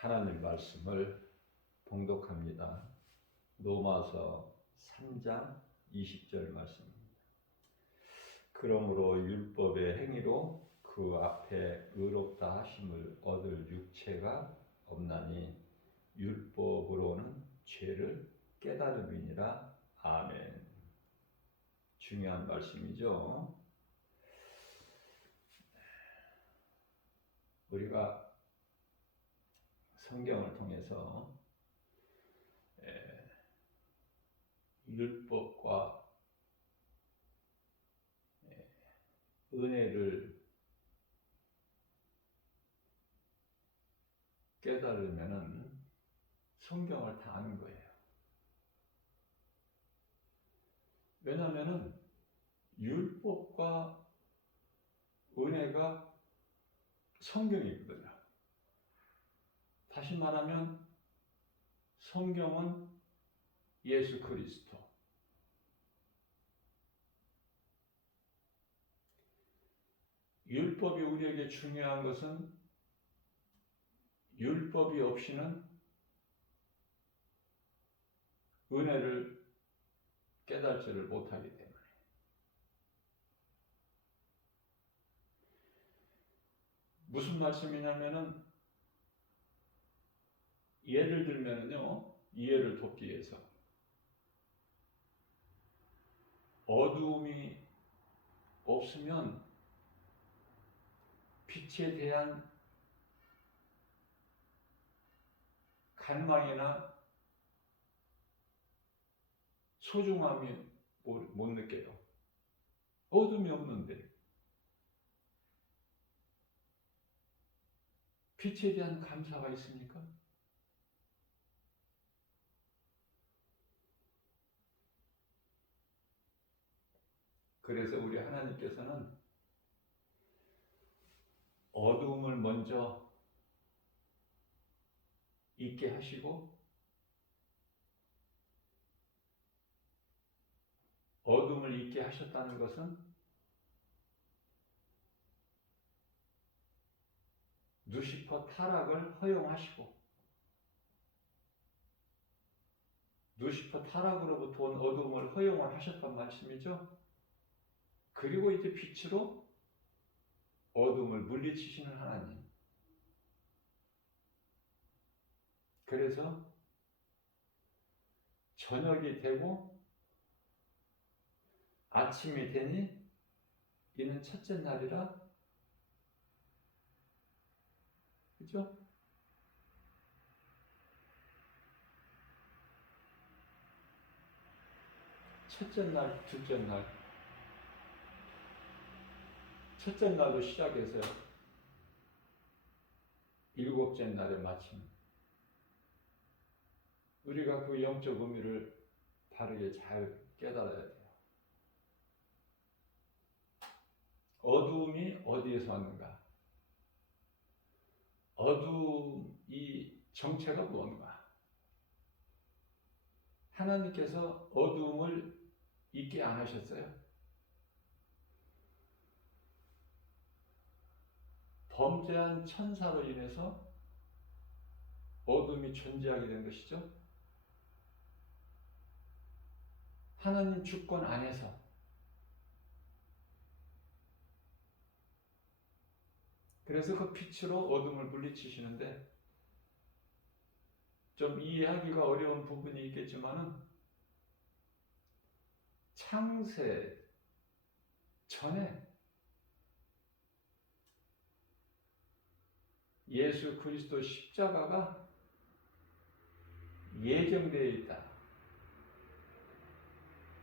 하나님 말씀을 봉독합니다. 로마서 3장 20절 말씀입니다. 그러므로 율법의 행위로 그 앞에 의롭다 하심을 얻을 육체가 없나니 율법으로는 죄를 깨달음이니라. 아멘. 중요한 말씀이죠. 우리가 성경을 통해서 율법과 은혜를 깨달으면은 성경을 다 아는 거예요. 왜냐하면은 율법과 은혜가 성경이거든요. 다시 말하면 성경은 예수 그리스도. 율법이 우리에게 중요한 것은 율법이 없이는 은혜를 깨달지를 못하기 때문에. 무슨 말씀이냐면은 예를 들면은요, 이해를 돕기 위해서 어두움이 없으면 빛에 대한 갈망이나 소중함이 못 느껴요. 어둠이 없는데 빛에 대한 감사가 있습니까? 그래서 우리 하나님께서는 어두움을 먼저 있게 하시고 어둠을 있게 하셨다는 것은 루시퍼 타락을 허용하시고 루시퍼 타락으로부터 온 어둠을 허용을 하셨단 말씀이죠. 그리고 이제 빛으로 어둠을 물리치시는 하나님. 그래서 저녁이 되고 아침이 되니 이는 첫째 날이라. 그죠? 첫째 날, 둘째 날. 첫째 날로 시작해서 일곱째 날에 마침 우리가 그 영적 의미를 바르게 잘 깨달아야 돼요. 어두움이 어디에서 왔는가? 어두움이 정체가 뭔가? 하나님께서 어두움을 있게 안 하셨어요. 범죄한 천사로 인해서 어둠이 존재하게 된 것이죠. 하나님 주권 안에서 그래서 그 빛으로 어둠을 물리치시는데 좀 이해하기가 어려운 부분이 있겠지만은 창세 전에 예수 그리스도 십자가가 예정되어 있다.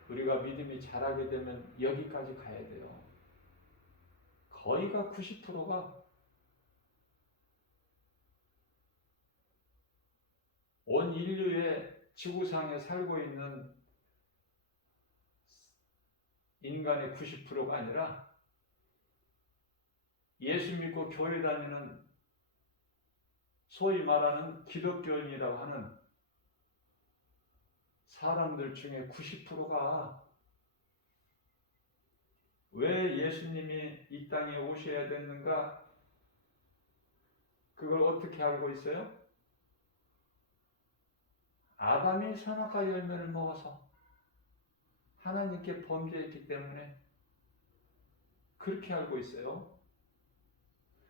우리가 믿음이 자라게 되면 여기까지 가야 돼요. 거의가 90%가 온 인류의 지구상에 살고 있는 인간의 90%가 아니라 예수 믿고 교회 다니는 소위 말하는 기독교인이라고 하는 사람들 중에 90%가 왜 예수님이 이 땅에 오셔야 됐는가? 그걸 어떻게 알고 있어요? 아담이 선악과 열매를 먹어서 하나님께 범죄했기 때문에 그렇게 알고 있어요.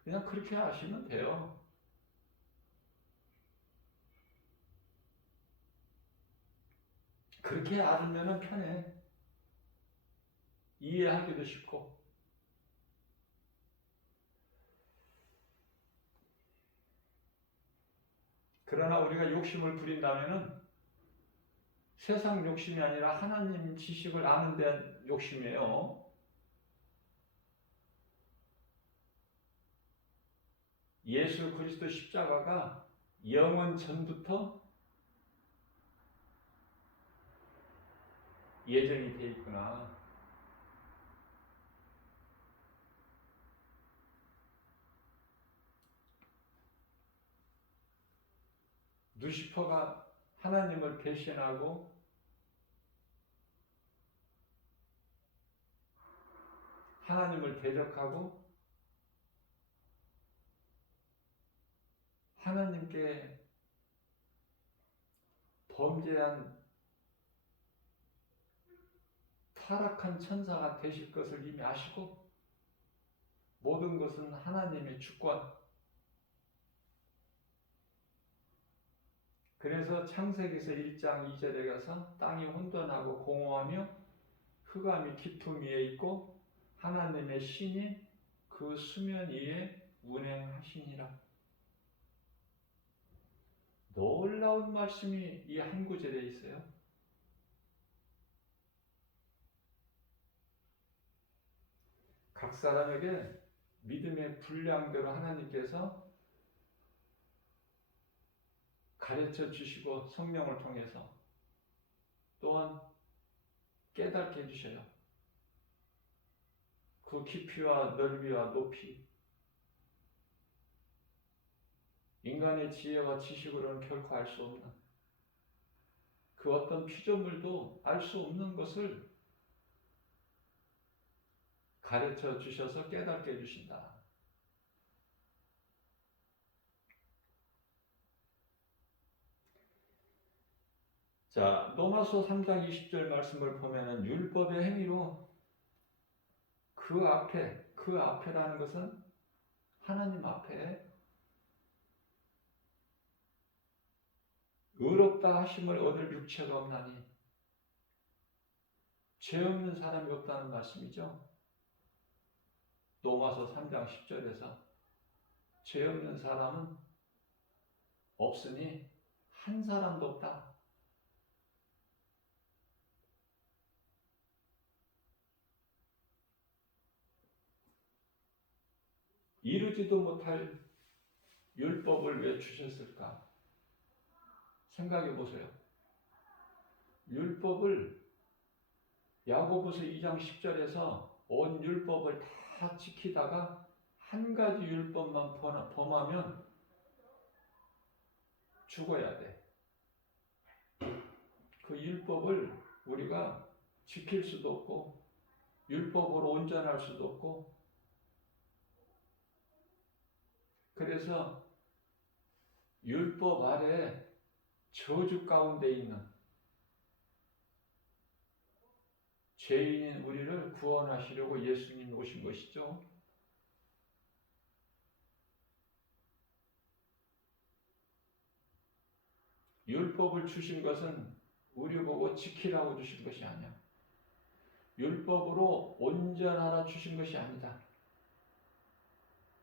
그냥 그렇게 아시면 돼요. 그렇게 알면 편해. 이해하기도 쉽고. 그러나 우리가 욕심을 부린다면은 세상 욕심이 아니라 하나님 지식을 아는 데 욕심이에요. 예수 그리스도 십자가가 영원 전부터 예정이 돼 있구나. 루시퍼가 하나님을 배신하고 하나님을 대적하고 하나님께 범죄한 타락한 천사가 되실 것을 이미 아시고 모든 것은 하나님의 주권. 그래서 창세기서 1장 2절에 가서 땅이 혼돈하고 공허하며 흑암이 깊음 위에 있고 하나님의 신이 그 수면 위에 운행하시니라. 놀라운 말씀이 이 한 구절에 있어요. 각 사람에게 믿음의 분량대로 하나님께서 가르쳐 주시고 성령을 통해서 또한 깨닫게 해주셔요. 그 깊이와 넓이와 높이, 인간의 지혜와 지식으로는 결코 알 수 없는 그 어떤 피조물도 알 수 없는 것을 가르쳐 주셔서 깨닫게 해주신다. 자, 로마서 3장 20절 말씀을 보면은 율법의 행위로 그 앞에라는 것은 하나님 앞에 의롭다 하심을 얻을 육체가 없나니 죄 없는 사람이 없다는 말씀이죠. 로마서 3장 10절에서 죄 없는 사람은 없으니 한 사람도 없다. 이루지도 못할 율법을 왜 주셨을까? 생각해 보세요. 율법을 야고보서 2장 10절에서 온 율법을 다 지키다가 한 가지 율법만 범하면 죽어야 돼. 그 율법을 우리가 지킬 수도 없고 율법으로 온전할 수도 없고 그래서 율법 아래 저주 가운데 있는 죄인인 우리를 구원하시려고 예수님이 오신 것이죠. 율법을 주신 것은 우리 보고 지키라고 주신 것이 아니야. 율법으로 온전하라 주신 것이 아니다.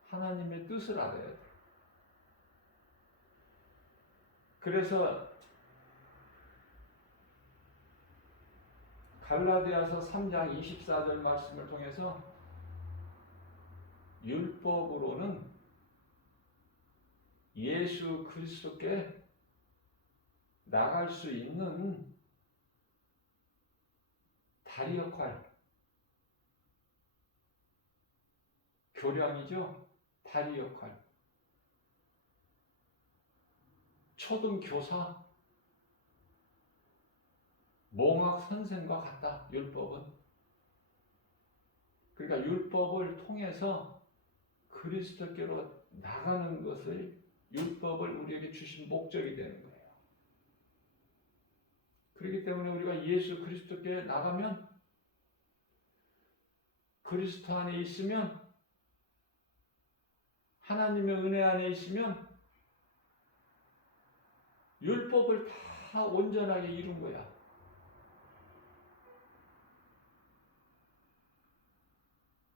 하나님의 뜻을 알아야 돼. 그래서 갈라디아서 3장 24절 말씀을 통해서 율법으로는 예수 그리스도께 나갈 수 있는 다리 역할, 교량이죠. 다리 역할. 초등교사, 몽학 선생과 같다. 율법은. 그러니까 율법을 통해서 그리스도께로 나가는 것을 율법을 우리에게 주신 목적이 되는 거예요. 그렇기 때문에 우리가 예수 그리스도께 나가면, 그리스도 안에 있으면, 하나님의 은혜 안에 있으면 율법을 다 온전하게 이룬 거야.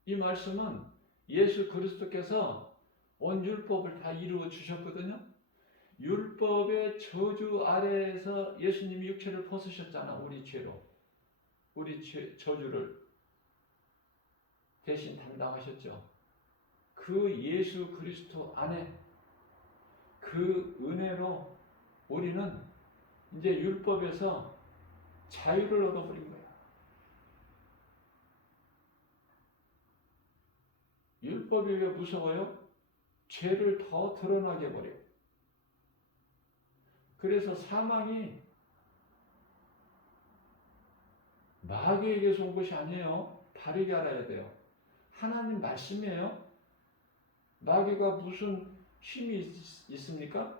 이 말씀은 예수 그리스도께서 온 율법을 다 이루어 주셨거든요. 율법의 저주 아래에서 예수님이 육체를 벗으셨잖아. 우리 죄로. 우리 저주를 대신 담당하셨죠. 그 예수 그리스도 안에 그 은혜로 우리는 이제 율법에서 자유를 얻어버린 거야. 율법이 왜 무서워요? 죄를 더 드러나게 해버려. 그래서 사망이 마귀에게서 온 것이 아니에요. 바르게 알아야 돼요. 하나님 말씀이에요. 마귀가 무슨 힘이 있습니까?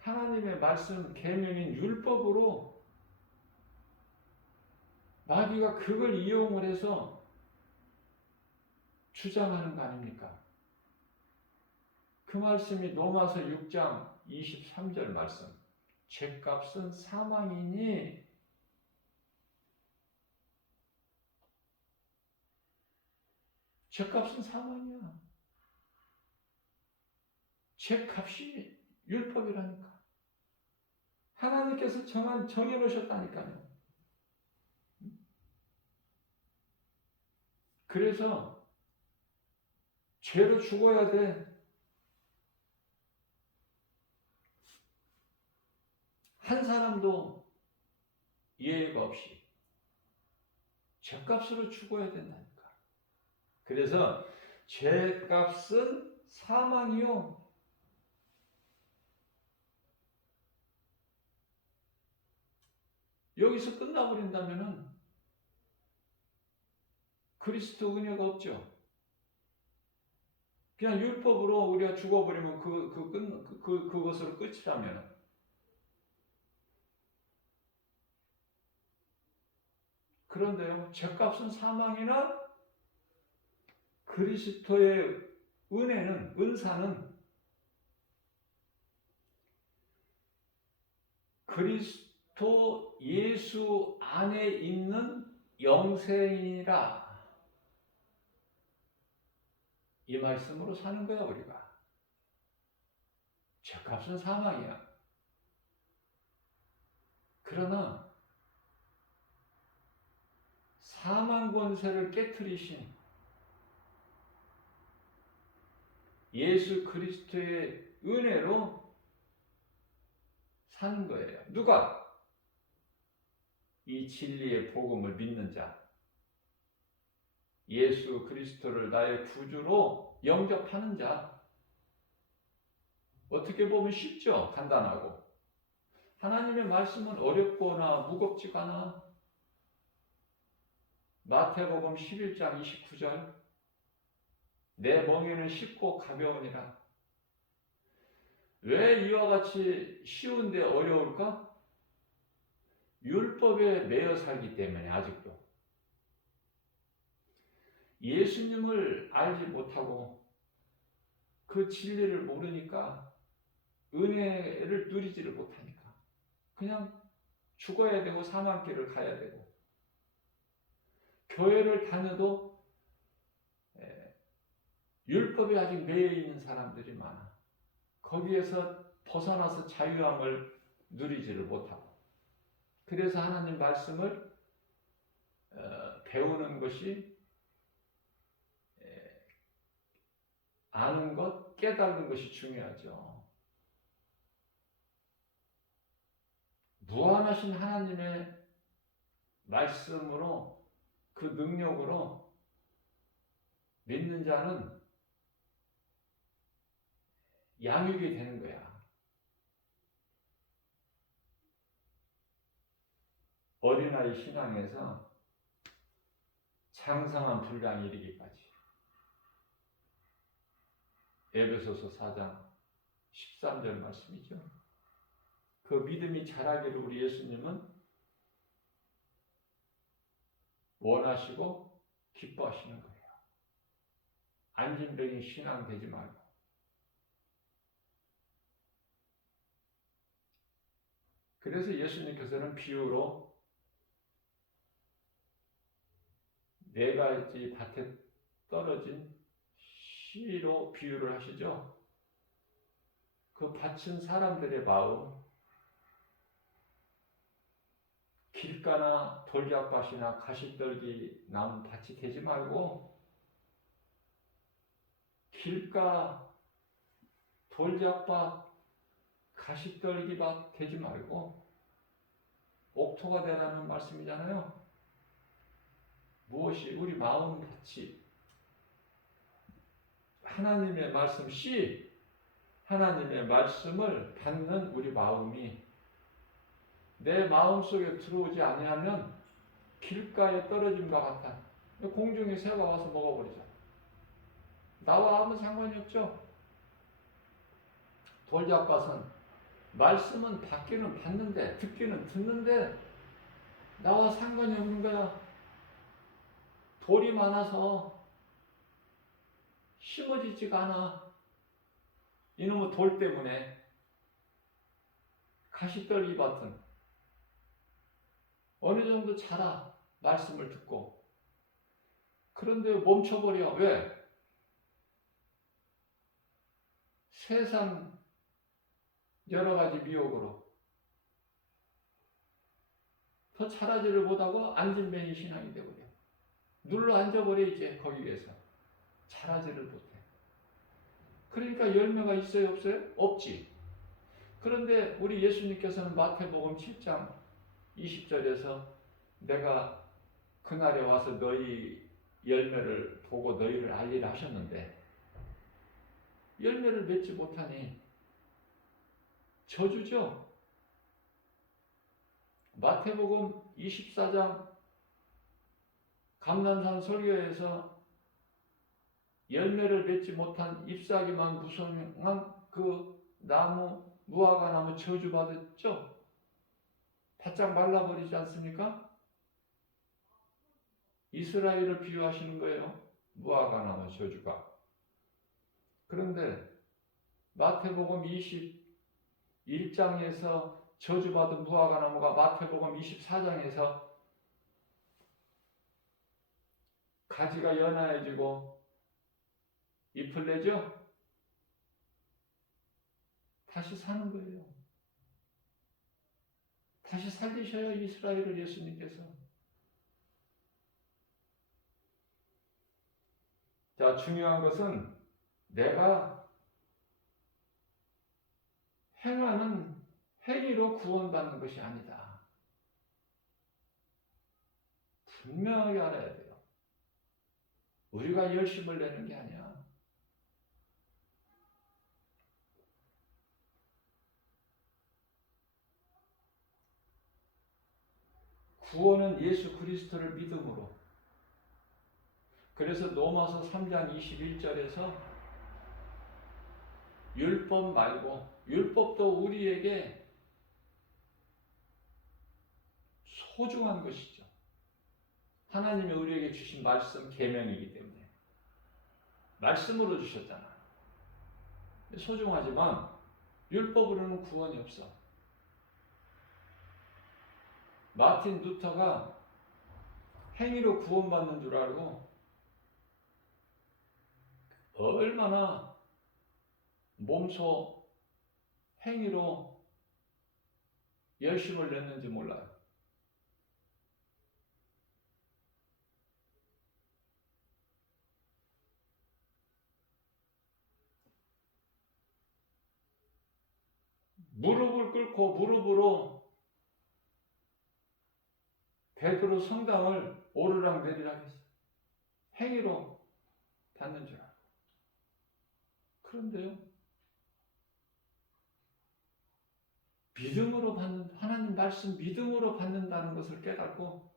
하나님의 말씀, 계명인 율법으로 마귀가 그걸 이용을 해서 주장하는 거 아닙니까? 그 말씀이 로마서 6장 23절 말씀. 죄값은 사망이니 죄값은 사망이야. 죄값이 율법이라니까. 하나님께서 정해놓으셨다니까요. 그래서 죄로 죽어야 돼. 한 사람도 예외가 없이 죄값으로 죽어야 된다니까. 그래서 죄값은 사망이요. 여기서 끝나버린다면은 그리스도 은혜가 없죠. 그냥 율법으로 우리가 죽어버리면 그것으로 끝이라면. 그런데요, 죄값은 사망이나 그리스도의 은사는 그리스도 예수 안에 있는 영생이라. 이 말씀으로 사는 거야, 우리가. 죄값은 사망이야. 그러나 사망 권세를 깨트리신 예수 그리스도의 은혜로 사는 거예요. 누가? 이 진리의 복음을 믿는 자. 예수 그리스도를 나의 구주로 영접하는 자. 어떻게 보면 쉽죠? 간단하고. 하나님의 말씀은 어렵거나 무겁지가 않아. 마태복음 11장 29절. 내 멍에는 쉽고 가벼우니라. 왜 이와 같이 쉬운데 어려울까? 율법에 매여 살기 때문에. 아직도 예수님을 알지 못하고 그 진리를 모르니까 은혜를 누리지를 못하니까 그냥 죽어야 되고 사망길을 가야 되고, 교회를 다녀도 율법에 아직 매여 있는 사람들이 많아. 거기에서 벗어나서 자유함을 누리지를 못하고. 그래서 하나님 말씀을 배우는 것이, 아는 것, 깨닫는 것이 중요하죠. 무한하신 하나님의 말씀으로, 그 능력으로 믿는 자는 양육이 되는 거야. 어린아이 신앙에서 장성한 분량이 이르기까지. 에베소서 4장 13절 말씀이죠. 그 믿음이 자라기를 우리 예수님은 원하시고 기뻐하시는 거예요. 안진뱅이 신앙 되지 말고. 그래서 예수님께서는 비유로 4가지 밭에 떨어진 씨로 비유를 하시죠. 그 밭은 사람들의 마음, 길가나 돌짝밭이나 가시떨기 나무 밭이 되지 말고 길가, 돌짝밭, 가시떨기밭 되지 말고 옥토가 되라는 말씀이잖아요. 무엇이? 우리 마음 밭이 하나님의 말씀 씨, 하나님의 말씀을 받는 우리 마음이 내 마음속에 들어오지 아니하면 길가에 떨어진 것 같아. 공중에 새가 와서 먹어버리잖아. 나와 아무 상관이 없죠. 돌짝밭은 말씀은 받기는 받는데 듣기는 듣는데 나와 상관이 없는 거야. 돌이 많아서 심어지지가 않아. 이놈의 돌 때문에. 가시떨기 밭은 어느 정도 자라. 말씀을 듣고. 그런데 멈춰버려. 왜? 세상 여러 가지 미혹으로 더 자라지를 못하고 안진뱅이 신앙이 되어버려. 눌러 앉아버려. 이제 거기에서 자라지를 못해. 그러니까 열매가 있어요? 없어요? 없지. 그런데 우리 예수님께서는 마태복음 7장 20절에서 내가 그날에 와서 너희 열매를 보고 너희를 알리라 하셨는데 열매를 맺지 못하니 저주죠. 마태복음 24장 감난산 설교에서 열매를 맺지 못한 잎사귀만 무성한 그 나무, 무화과 나무 저주받았죠? 바짝 말라버리지 않습니까? 이스라엘을 비유하시는 거예요. 무화과 나무 저주가. 그런데 마태복음 21장에서 저주받은 무화과 나무가 마태복음 24장에서 가지가 연하해지고 잎을 내죠? 다시 사는 거예요. 다시 살리셔요, 이스라엘을 예수님께서. 자, 중요한 것은 내가 행하는 행위로 구원받는 것이 아니다. 분명하게 알아야 돼요. 우리가 열심을 내는 게 아니야. 구원은 예수 그리스도를 믿음으로. 그래서 로마서 3장 21절에서 율법 말고, 율법도 우리에게 소중한 것이죠. 하나님이 우리에게 주신 말씀, 계명이기 때문에. 말씀으로 주셨잖아. 소중하지만 율법으로는 구원이 없어. 마틴 루터가 행위로 구원받는 줄 알고 얼마나 몸소 행위로 열심을 냈는지 몰라요. 무릎을 꿇고 무릎으로 베드로 성당을 오르락 내리락 했어요. 행위로 받는 줄 알고. 그런데요, 믿음으로 받는, 하나님 말씀 믿음으로 받는다는 것을 깨닫고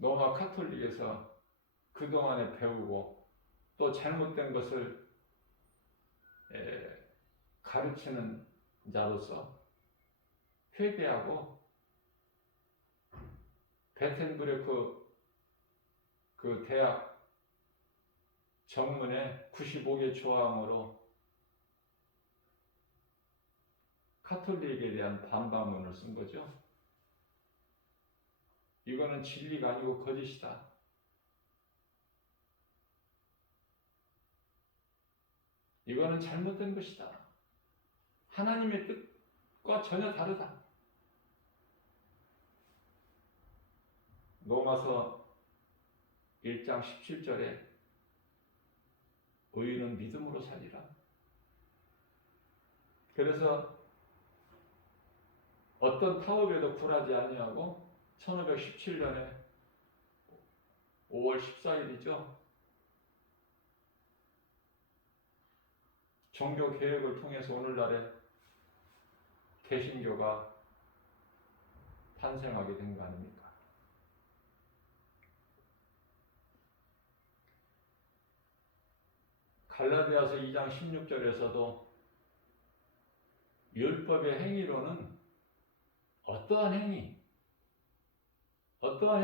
로마 카톨릭에서 그동안에 배우고 또 잘못된 것을 가르치는 자로서 회개하고 베텐브레크 그 대학 정문에 95개 조항으로 카톨릭에 대한 반박문을 쓴 거죠. 이거는 진리가 아니고 거짓이다. 이거는 잘못된 것이다. 하나님의 뜻과 전혀 다르다. 로마서 1장 17절에 의인은 믿음으로 살리라. 그래서 어떤 타협에도 굴하지 아니하고 1517년에 5월 14일이죠. 종교 개혁을 통해서 오늘날에 개신교가 탄생하게 된 거 아닙니까? 갈라디아서 2장 16절에서도 율법의 행위로는 어떠한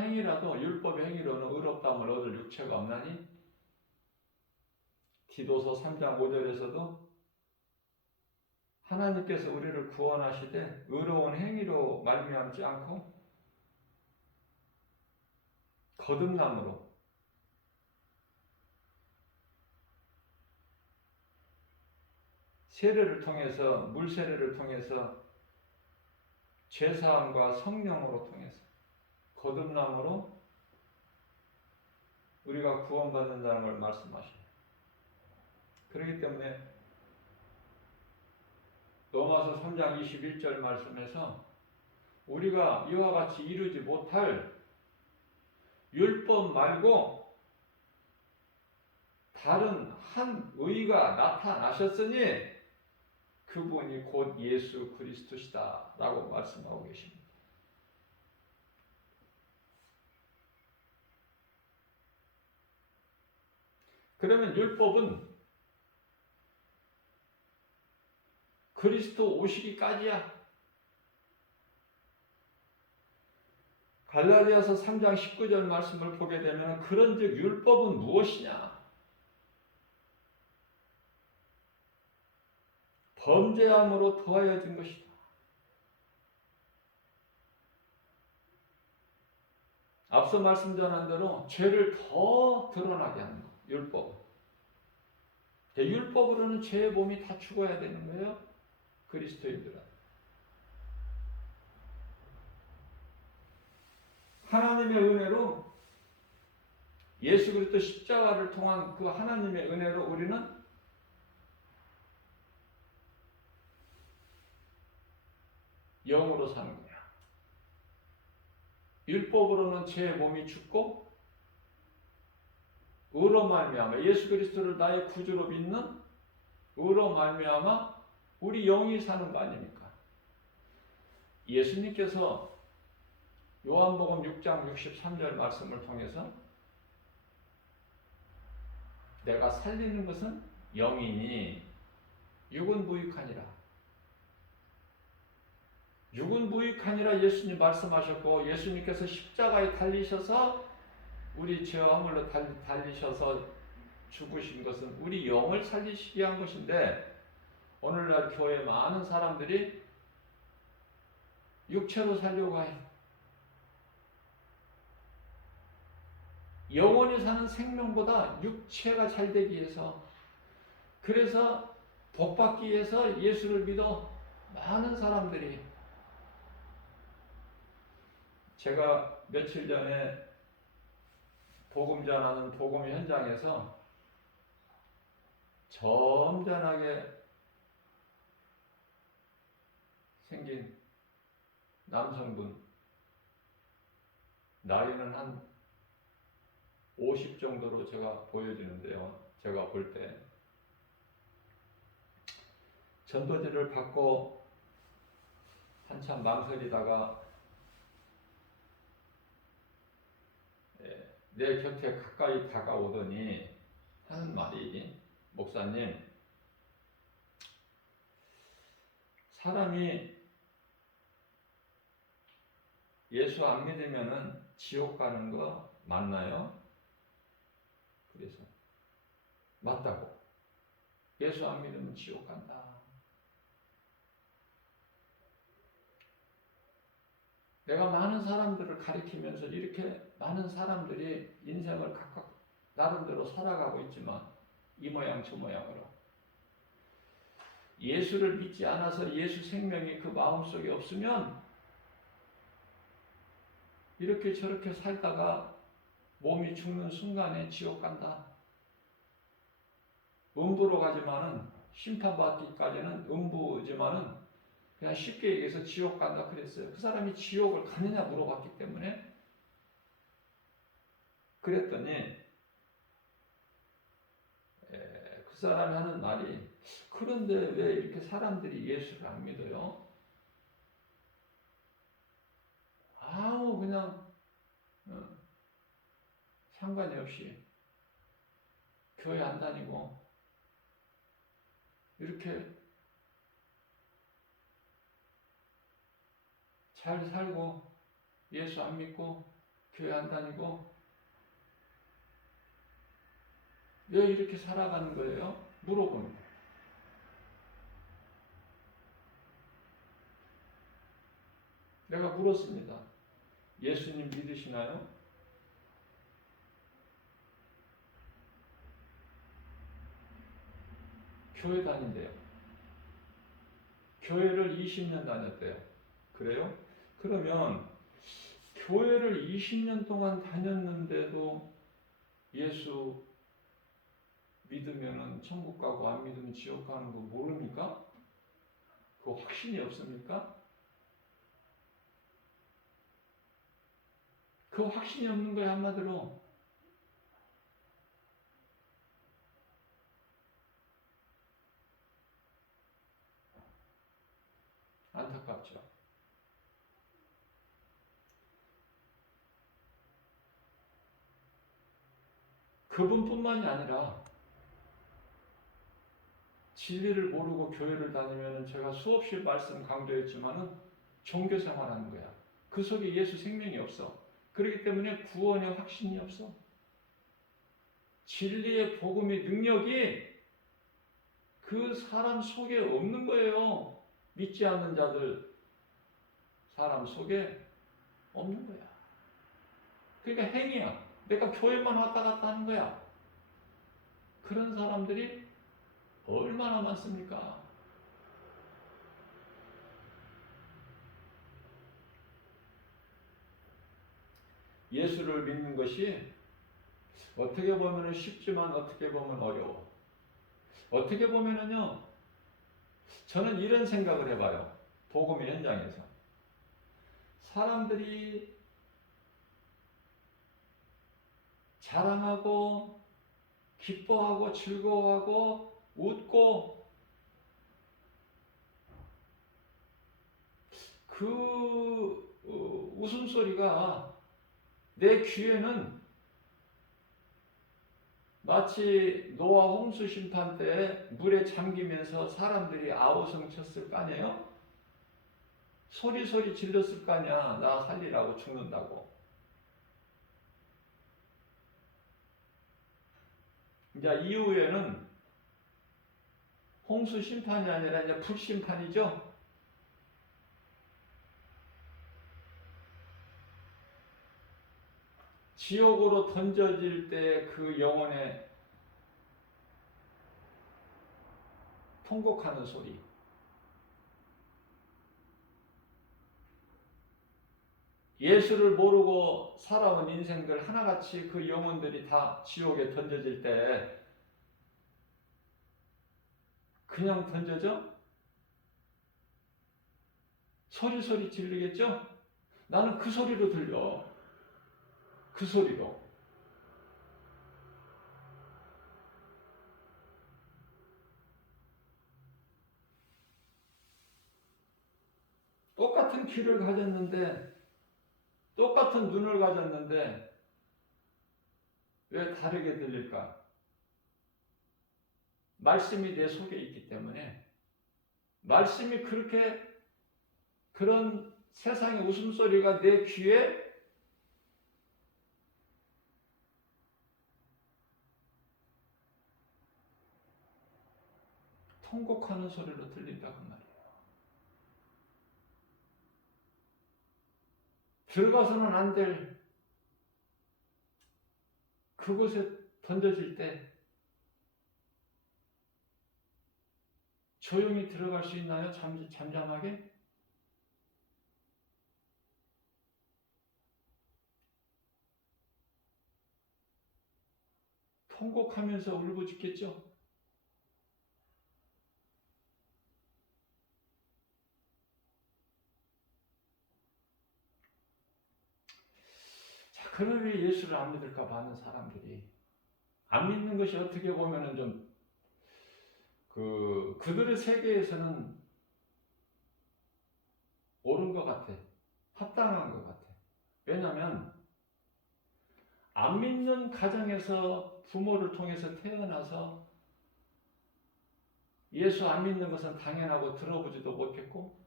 행위라도 율법의 행위로는 의롭다함을 얻을 육체가 없나니 디도서 3장 5절에서도 하나님께서 우리를 구원하시되 의로운 행위로 말미암지 않고 거듭남으로 세례를 통해서 물세례를 통해서 죄사함과 성령으로 통해서 거듭남으로 우리가 구원받는다는 걸 말씀하십니다. 그렇기 때문에 로마서 3장 21절 말씀에서 우리가 이와 같이 이루지 못할 율법 말고 다른 한 의가 나타나셨으니 그분이 곧 예수 그리스도시다 라고 말씀하고 계십니다. 그러면 율법은 그리스도 오시기까지야. 갈라디아서 3장 19절 말씀을 보게 되면 그런즉 율법은 무엇이냐? 범죄함으로 더하여진 것이다. 앞서 말씀 전한 대로 죄를 더 드러나게 하는 것, 율법. 율법으로는 죄의 몸이 다 죽어야 되는 거예요. 그리스도인들은. 하나님의 은혜로 예수 그리스도 십자가를 통한 그 하나님의 은혜로 우리는 영으로 사는 거야. 율법으로는 죄의 몸이 죽고 의로 말미암아 예수 그리스도를 나의 구주로 믿는 의로 말미암아 우리 영이 사는 거 아닙니까? 예수님께서 요한복음 6장 63절 말씀을 통해서 내가 살리는 것은 영이니 육은 무익하니라. 육은 무익하니라 예수님 말씀하셨고 예수님께서 십자가에 달리셔서 우리 죄와 허물로 달리셔서 죽으신 것은 우리 영을 살리시기 위한 것인데 오늘날 교회 많은 사람들이 육체로 살려고 해요. 영원히 사는 생명보다 육체가 잘 되기 위해서 그래서 복받기 위해서 예수를 믿어 많은 사람들이 제가 며칠 전에 복음 전하는 복음 현장에서 점잖하게 생긴 남성분 나이는 한 50 정도로 제가 보여지는데요. 제가 볼 때 전도지를 받고 한참 망설이다가 내 곁에 가까이 다가오더니 하는 말이, 목사님, 사람이 예수 안 믿으면은 지옥 가는 거 맞나요? 그래서 맞다고. 예수 안 믿으면 지옥 간다. 내가 많은 사람들을 가리키면서 이렇게 많은 사람들이 인생을 각각 나름대로 살아가고 있지만 이 모양 저 모양으로 예수를 믿지 않아서 예수 생명이 그 마음속에 없으면 이렇게 저렇게 살다가 몸이 죽는 순간에 지옥 간다. 음부로 가지만은 심판받기까지는 음부지만은 그냥 쉽게 얘기해서 지옥 간다 그랬어요. 그 사람이 지옥을 가느냐 물어봤기 때문에. 그랬더니 그 사람이 하는 말이, 그런데 왜 이렇게 사람들이 예수를 안 믿어요? 아무 그냥 상관이 없이 교회 안 다니고 이렇게 잘 살고 예수 안 믿고 교회 안 다니고 왜 이렇게 살아가는 거예요? 물어봅니다. 내가 물었습니다. 예수님 믿으시나요? 교회 다닌대요. 교회를 20년 다녔대요. 그래요? 그러면 교회를 20년 동안 다녔는데도 예수 믿으면 천국 가고 안 믿으면 지옥 가는 거 모릅니까? 그 확신이 없습니까? 그 확신이 없는 거예요, 한마디로. 안타깝죠. 그분뿐만이 아니라 진리를 모르고 교회를 다니면 제가 수없이 말씀 강조했지만은 종교 생활하는 거야. 그 속에 예수 생명이 없어. 그렇기 때문에 구원의 확신이 없어. 진리의 복음의 능력이 그 사람 속에 없는 거예요. 믿지 않는 자들 사람 속에 없는 거야. 그러니까 행위야. 내가 교회만 왔다 갔다 하는 거야. 그런 사람들이 얼마나 많습니까? 예수를 믿는 것이 어떻게 보면 쉽지만 어떻게 보면 어려워. 어떻게 보면은요, 저는 이런 생각을 해봐요. 복음의 현장에서. 사람들이 자랑하고, 기뻐하고, 즐거워하고, 웃고, 그 웃음소리가 내 귀에는 마치 노아 홍수 심판 때 물에 잠기면서 사람들이 아우성 쳤을 거 아니에요? 소리 질렀을 거 아니야. 나 살리라고, 죽는다고. 이제 이후에는 홍수 심판이 아니라 이제 불심판이죠. 지옥으로 던져질 때 그 영혼의 통곡하는 소리. 예수를 모르고 살아온 인생들 하나같이 그 영혼들이 다 지옥에 던져질 때 그냥 던져져? 소리 지르겠죠? 나는 그 소리로 들려. 그 소리로. 똑같은 귀를 가졌는데, 똑같은 눈을 가졌는데, 왜 다르게 들릴까? 말씀이 내 속에 있기 때문에 말씀이 그렇게 그런 세상의 웃음소리가 내 귀에 통곡하는 소리로 들린다 그 말이에요. 들어가서는 안 될 그곳에 던져질 때 조용히 들어갈 수 있나요? 잠잠하게? 통곡하면서 울부짖겠죠? 자, 그럼 왜 예수를 안 믿을까 많은 사람들이 안 믿는 것이 어떻게 보면은 좀 그들의 세계에서는 옳은 것 같아. 합당한 것 같아. 왜냐하면 안 믿는 가정에서 부모를 통해서 태어나서 예수 안 믿는 것은 당연하고 들어보지도 못했고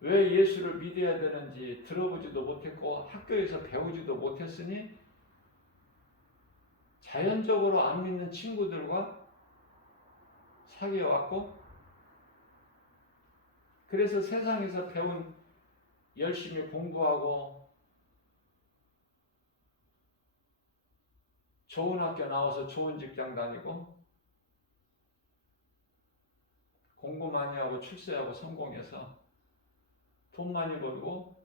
왜 예수를 믿어야 되는지 들어보지도 못했고 학교에서 배우지도 못했으니 자연적으로 안 믿는 친구들과 사귀어왔고 그래서 세상에서 배운 열심히 공부하고 좋은 학교 나와서 좋은 직장 다니고 공부 많이 하고 출세하고 성공해서 돈 많이 벌고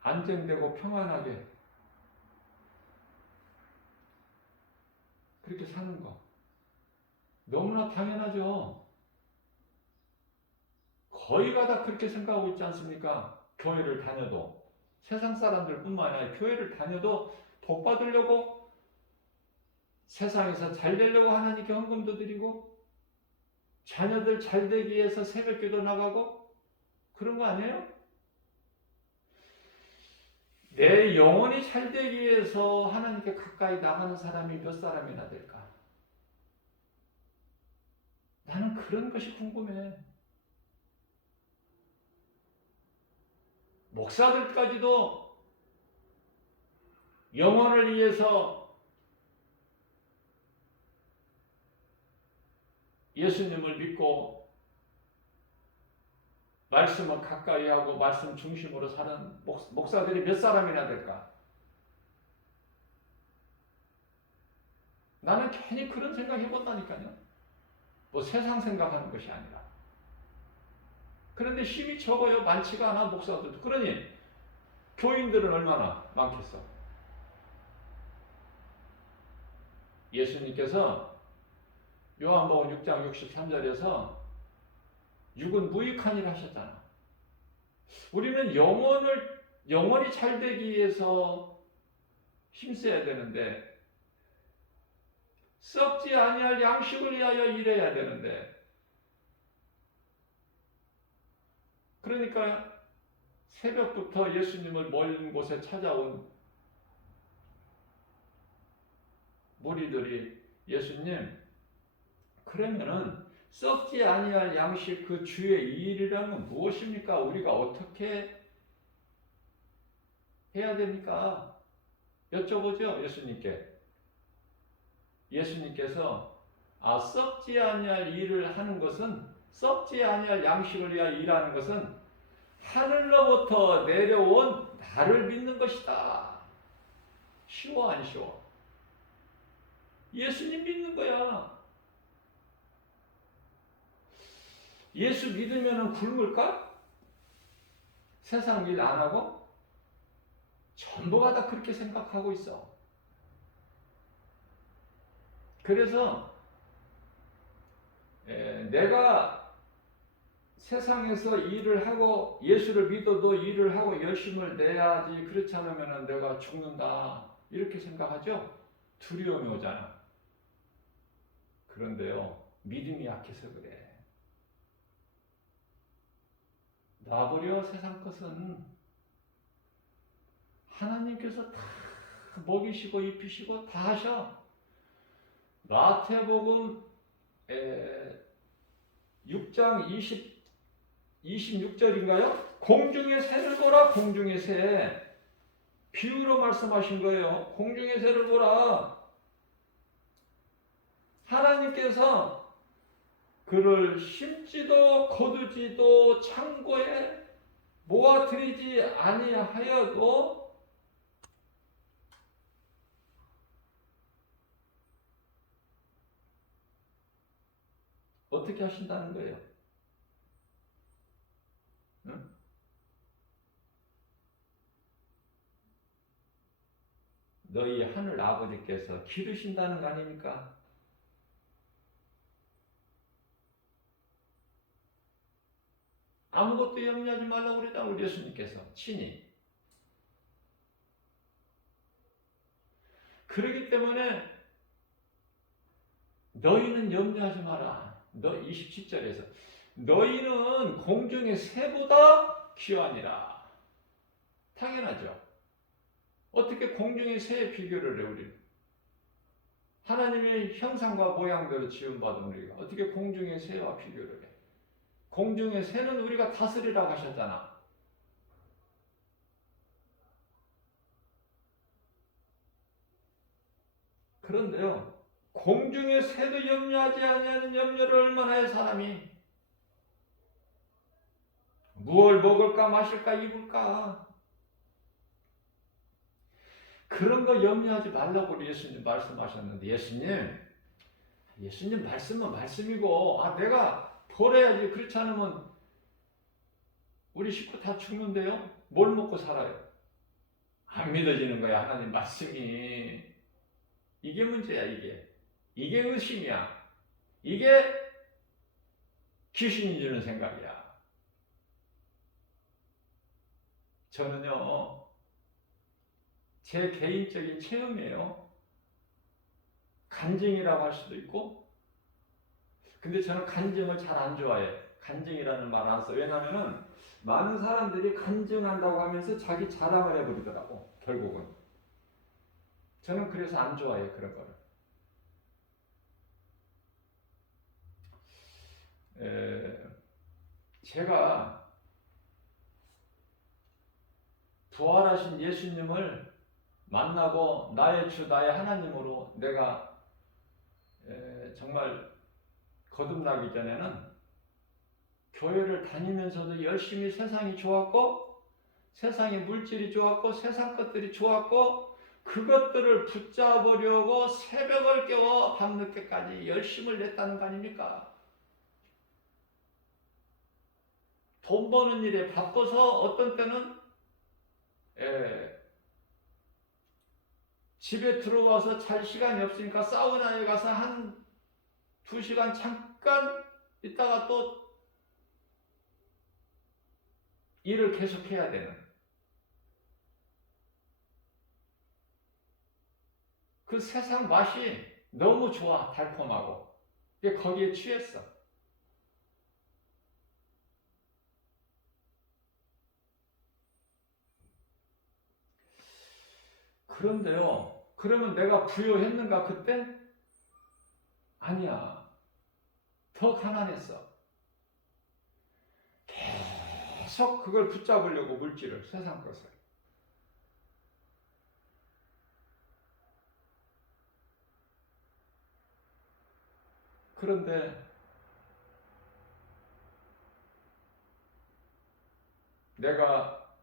안정되고 평안하게 그렇게 사는 거 너무나 당연하죠. 거의가 다 그렇게 생각하고 있지 않습니까? 교회를 다녀도 세상 사람들뿐만 아니라 교회를 다녀도 복 받으려고 세상에서 잘 되려고 하나님께 헌금도 드리고 자녀들 잘 되기 위해서 새벽기도 나가고 그런 거 아니에요? 내 영혼이 잘 되기 위해서 하나님께 가까이 나가는 사람이 몇 사람이나 될까? 나는 그런 것이 궁금해. 목사들까지도 영혼을 위해서 예수님을 믿고 말씀을 가까이 하고 말씀 중심으로 사는 목사들이 몇 사람이나 될까? 나는 괜히 그런 생각 해본다니까요. 뭐 세상 생각하는 것이 아니라. 그런데 힘이 적어요. 많지가 않아 목사들도. 그러니 교인들은 얼마나 많겠어. 예수님께서 요한복음 6장 63절에서 육은 무익한 일 하셨잖아. 우리는 영혼이 잘 되기 위해서 힘써야 되는데 썩지 아니할 양식을 위하여 일해야 되는데 그러니까 새벽부터 예수님을 먼 곳에 찾아온 무리들이 예수님 그러면은 썩지 아니할 양식 그 주의 일이라는 무엇입니까? 우리가 어떻게 해야 됩니까? 여쭤보죠 예수님께. 예수님께서 썩지 아니할 일을 하는 것은 썩지 아니할 양식을 위하여 일하는 것은 하늘로부터 내려온 나를 믿는 것이다. 쉬워 안 쉬워? 예수님 믿는 거야. 예수 믿으면 굶을까? 세상 일 안 하고? 전부가 다 그렇게 생각하고 있어. 그래서 내가 세상에서 일을 하고 예수를 믿어도 일을 하고 열심을 내야지 그렇지 않으면 내가 죽는다 이렇게 생각하죠. 두려움이 오잖아. 그런데요 믿음이 약해서 그래. 놔버려 세상 것은 하나님께서 다 먹이시고 입히시고 다 하셔. 마태복음 6장 26절인가요? 공중의 새를 보라. 공중의 새. 비유로 말씀하신 거예요. 공중의 새를 보라. 하나님께서 그를 심지도 거두지도 창고에 모아들이지 아니하여도 어떻게 하신다는 거예요? 응? 너희 하늘 아버지께서 기르신다는 거 아닙니까? 아무것도 염려하지 말라고 그랬다 우리 예수님께서 친히. 그렇기 때문에 너희는 염려하지 마라. 너 27절에서 너희는 공중의 새보다 귀하니라. 당연하죠. 어떻게 공중의 새에 비교를 해 우리는? 하나님의 형상과 모양대로 지음받은 우리가 어떻게 공중의 새와 비교를 해? 공중의 새는 우리가 다스리라고 하셨잖아. 그런데요, 공중의 새도 염려하지 아니하는 염려를 얼마나 해 사람이. 무엇을 먹을까 마실까 입을까 그런 거 염려하지 말라고 우리 예수님 말씀하셨는데 예수님 말씀은 말씀이고 내가 벌어야지. 그렇지 않으면 우리 식구 다 죽는데요. 뭘 먹고 살아요? 안 믿어지는 거야 하나님 말씀이. 이게 문제야. 이게 의심이야. 이게 귀신이 주는 생각이야. 저는요, 제 개인적인 체험이에요. 간증이라고 할 수도 있고, 근데 저는 간증을 잘 안 좋아해. 간증이라는 말 안 써. 왜냐면은 많은 사람들이 간증한다고 하면서 자기 자랑을 해버리더라고, 결국은. 저는 그래서 안 좋아해, 그런 거를. 제가 부활하신 예수님을 만나고 나의 주, 나의 하나님으로 내가 정말 거듭나기 전에는 교회를 다니면서도 열심히 세상이 좋았고, 세상의 물질이 좋았고, 세상 것들이 좋았고, 그것들을 붙잡으려고 새벽을 깨워 밤늦게까지 열심을 냈다는 거 아닙니까? 돈 버는 일에 바빠서 어떤 때는 집에 들어와서 잘 시간이 없으니까 사우나에 가서 한 2시간 잠깐 있다가 또 일을 계속해야 되는 그 세상 맛이 너무 좋아. 달콤하고. 거기에 취했어. 그런데요, 그러면 내가 부유했는가 그때? 아니야. 더 가난했어. 계속 그걸 붙잡으려고 물질을, 세상 것을. 그런데 내가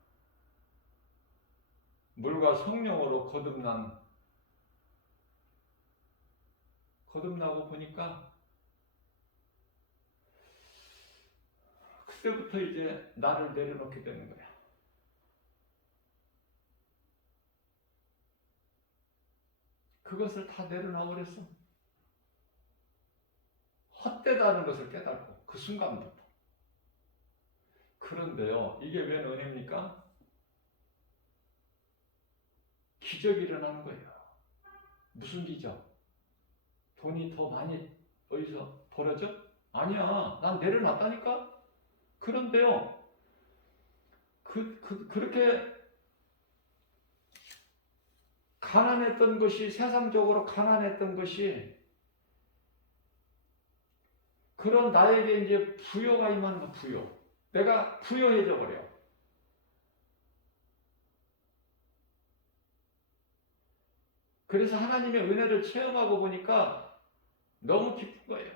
물과 성령으로 거듭나고 보니까 그때부터 이제 나를 내려놓게 되는 거야. 그것을 다 내려놔 버렸어. 헛되다는 것을 깨닫고 그 순간부터. 그런데요, 이게 웬 은혜입니까? 기적이 일어나는 거예요. 무슨 기적? 돈이 더 많이 어디서 벌어져? 아니야. 난 내려놨다니까? 그런데요, 그렇게 가난했던 것이, 세상적으로 가난했던 것이, 그런 나에게 이제 부요가 임하는 거, 부요. 내가 부요해져 버려. 그래서 하나님의 은혜를 체험하고 보니까 너무 기쁜 거예요.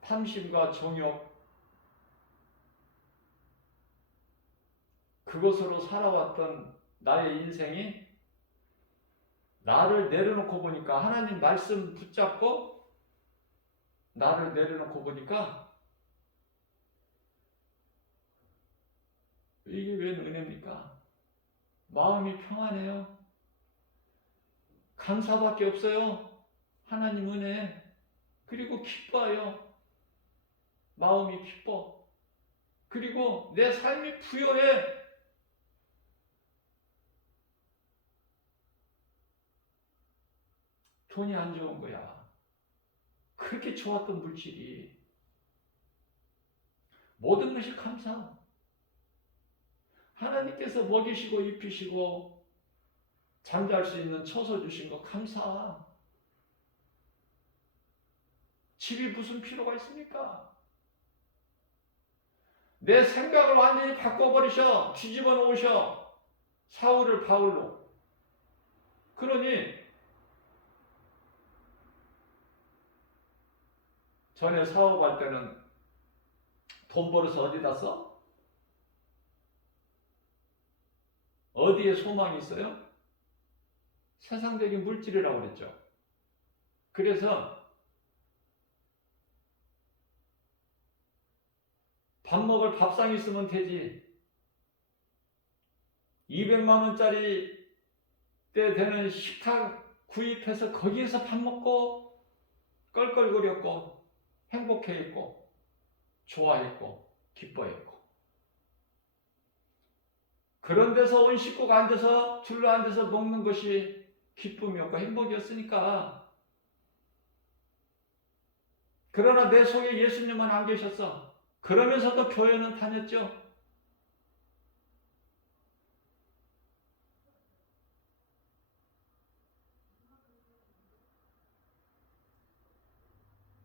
탐심과 정욕, 그것으로 살아왔던 나의 인생이 나를 내려놓고 보니까, 하나님 말씀 붙잡고 나를 내려놓고 보니까 이게 웬 은혜입니까? 마음이 평안해요. 감사밖에 없어요. 하나님 은혜. 그리고 기뻐요. 마음이 기뻐. 그리고 내 삶이 부여해. 돈이 안 좋은 거야. 그렇게 좋았던 물질이. 모든 것이 감사. 하나님께서 먹이시고 입히시고 잠잘 수 있는 처소 주신 거 감사. 집이 무슨 필요가 있습니까? 내 생각을 완전히 바꿔버리셔. 뒤집어 놓으셔. 사울을 바울로. 그러니 전에 사업할 때는 돈 벌어서 어디다 써? 어디에 소망이 있어요? 세상적인 물질이라고 그랬죠. 그래서 밥 먹을 밥상이 있으면 되지. 200만 원짜리 때 되는 식탁 구입해서 거기에서 밥 먹고 껄껄거렸고 행복해했고 좋아했고 기뻐했고, 그런 데서 온 식구가 앉아서 둘러 앉아서 먹는 것이 기쁨이었고 행복이었으니까. 그러나 내 속에 예수님은 안 계셨어. 그러면서도 교회는 다녔죠.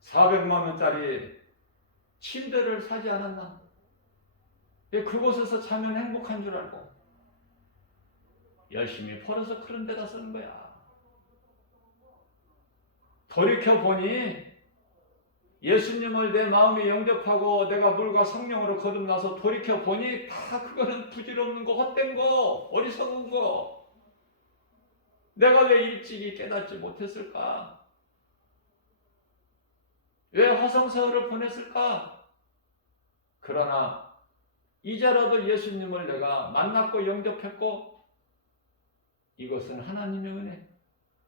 $400만 원짜리 침대를 사지 않았나? 그곳에서 자면 행복한 줄 알고 열심히 벌어서 그런 데다 쓰는 거야. 돌이켜보니 예수님을 내 마음에 영접하고 내가 물과 성령으로 거듭나서 돌이켜보니 다 그거는 부질없는 거, 헛된 거, 어리석은 거. 내가 왜 일찍이 깨닫지 못했을까? 왜 화성세월을 보냈을까? 그러나 이제라도 예수님을 내가 만났고 영접했고, 이것은 하나님의 은혜.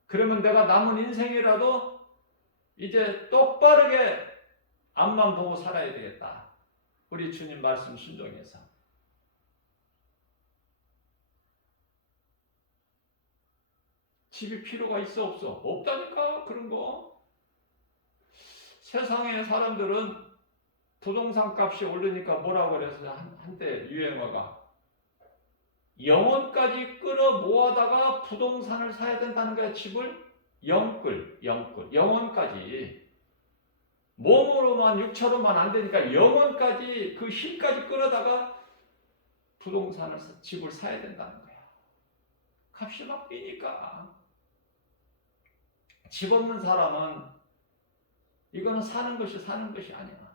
그러면 내가 남은 인생이라도 이제 똑바르게 앞만 보고 살아야 되겠다. 우리 주님 말씀 순종해서. 집이 필요가 있어 없어? 없다니까 그런 거. 세상의 사람들은 부동산 값이 오르니까 뭐라고 그래서 한때 유행어가 영혼까지 끌어 모아다가 부동산을 사야 된다는 거야. 집을 영끌 영혼까지. 몸으로만 육체로만 안 되니까 영혼까지, 그 힘까지 끌어다가 부동산을 집을 사야 된다는 거야. 값이 막 뛰니까. 집 없는 사람은 이거는 사는 것이 아니야.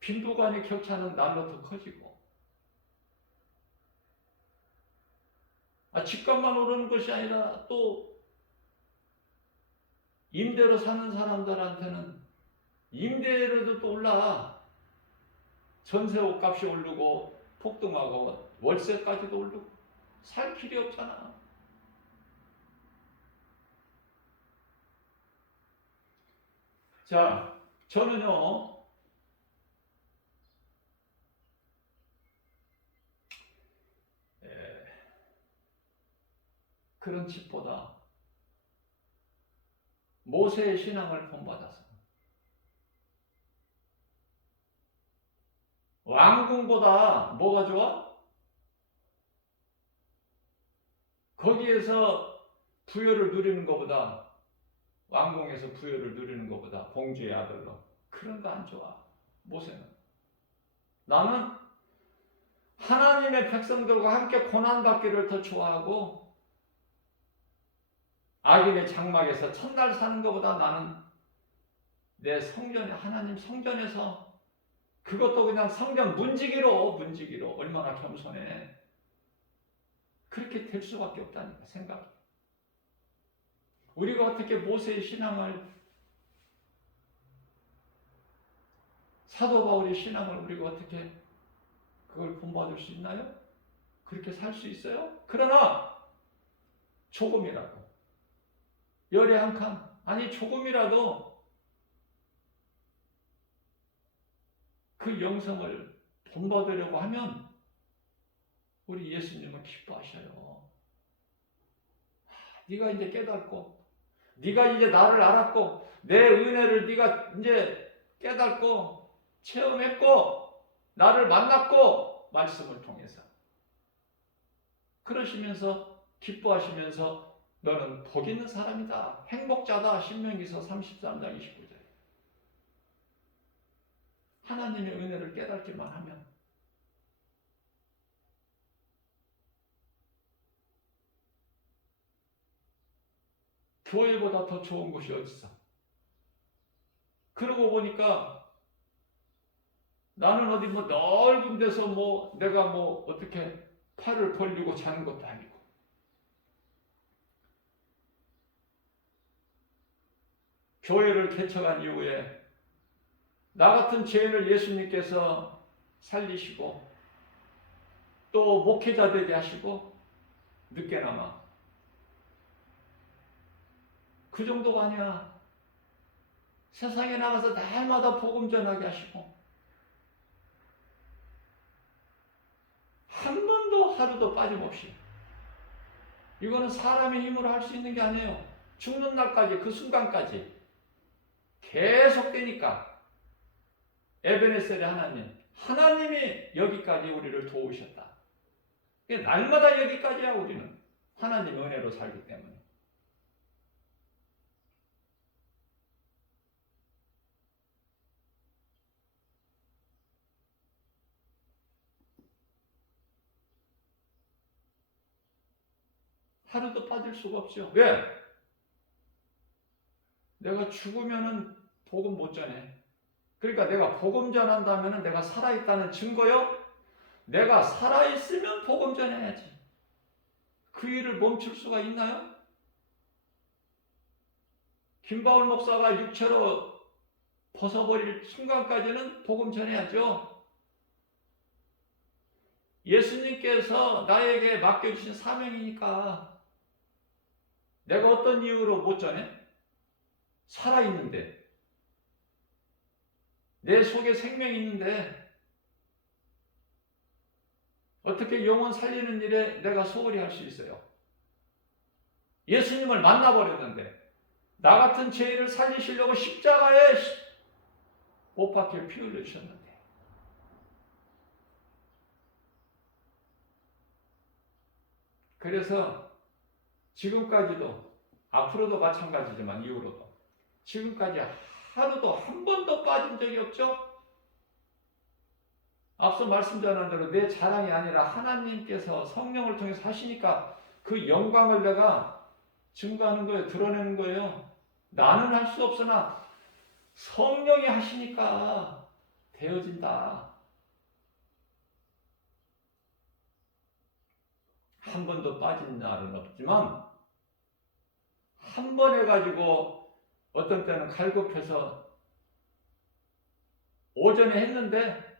빈부간의 격차는 날로 더 커지고, 집값만 오르는 것이 아니라 또 임대로 사는 사람들한테는 임대료도 또 올라. 전세 값이 오르고 폭등하고 월세까지도 오르고 살 길이 없잖아. 자, 저는요, 그런 집보다 모세의 신앙을 본받아서 왕궁보다 뭐가 좋아? 거기에서 부여를 누리는 것보다, 왕궁에서 부여를 누리는 것보다 공주의 아들로 그런 거 안 좋아. 모세는. 나는 하나님의 백성들과 함께 고난받기를 더 좋아하고 악인의 장막에서 첫날 사는 것보다 나는 내 성전에, 하나님 성전에서, 그것도 그냥 성전 문지기로 얼마나 겸손해. 그렇게 될 수밖에 없다니까 생각이. 우리가 어떻게 모세의 신앙을, 사도 바울의 신앙을 우리가 어떻게 그걸 본받을 수 있나요? 그렇게 살 수 있어요? 그러나 조금이라도, 열에 한 칸, 아니 조금이라도 그 영성을 본받으려고 하면 우리 예수님은 기뻐하셔요. 네가 이제 깨닫고, 네가 이제 나를 알았고, 내 은혜를 네가 이제 깨닫고 체험했고 나를 만났고, 말씀을 통해서 그러시면서 기뻐하시면서 너는 복 있는 사람이다, 행복자다. 신명기서 33장 29절. 하나님의 은혜를 깨닫기만 하면 교회보다 더 좋은 곳이 어디 있어? 그러고 보니까 나는 어디 뭐 넓은 데서 뭐 내가 뭐 어떻게 팔을 벌리고 자는 것도 아니고, 교회를 개척한 이후에 나 같은 죄인을 예수님께서 살리시고 또 목회자 되게 하시고, 늦게나마 그 정도가 아니야. 세상에 나가서 날마다 복음 전하게 하시고, 한 번도 하루도 빠짐없이. 이거는 사람의 힘으로 할 수 있는 게 아니에요. 죽는 날까지, 그 순간까지 계속되니까. 에베네셀의 하나님이 여기까지 우리를 도우셨다. 날마다 여기까지야. 우리는 하나님 은혜로 살기 때문에. 하루도 빠질 수가 없죠. 왜? 내가 죽으면은 복음 못 전해. 그러니까 내가 복음 전한다면은 내가 살아있다는 증거요? 내가 살아있으면 복음 전해야지. 그 일을 멈출 수가 있나요? 김바울 목사가 육체로 벗어버릴 순간까지는 복음 전해야죠. 예수님께서 나에게 맡겨주신 사명이니까. 내가 어떤 이유로 못 전해? 살아있는데, 내 속에 생명이 있는데 어떻게 영혼 살리는 일에 내가 소홀히 할 수 있어요? 예수님을 만나버렸는데, 나 같은 죄인을 살리시려고 십자가에 못 박혀 피 흘려주셨는데. 그래서 지금까지도, 앞으로도 마찬가지지만 이후로도, 지금까지 하루도 한 번도 빠진 적이 없죠? 앞서 말씀 전한 대로 내 자랑이 아니라 하나님께서 성령을 통해서 하시니까 그 영광을 내가 증거하는 거예요. 드러내는 거예요. 나는 할 수 없으나 성령이 하시니까 되어진다. 한 번도 빠진 날은 없지만, 한 번 해가지고 어떤 때는 갈급해서 오전에 했는데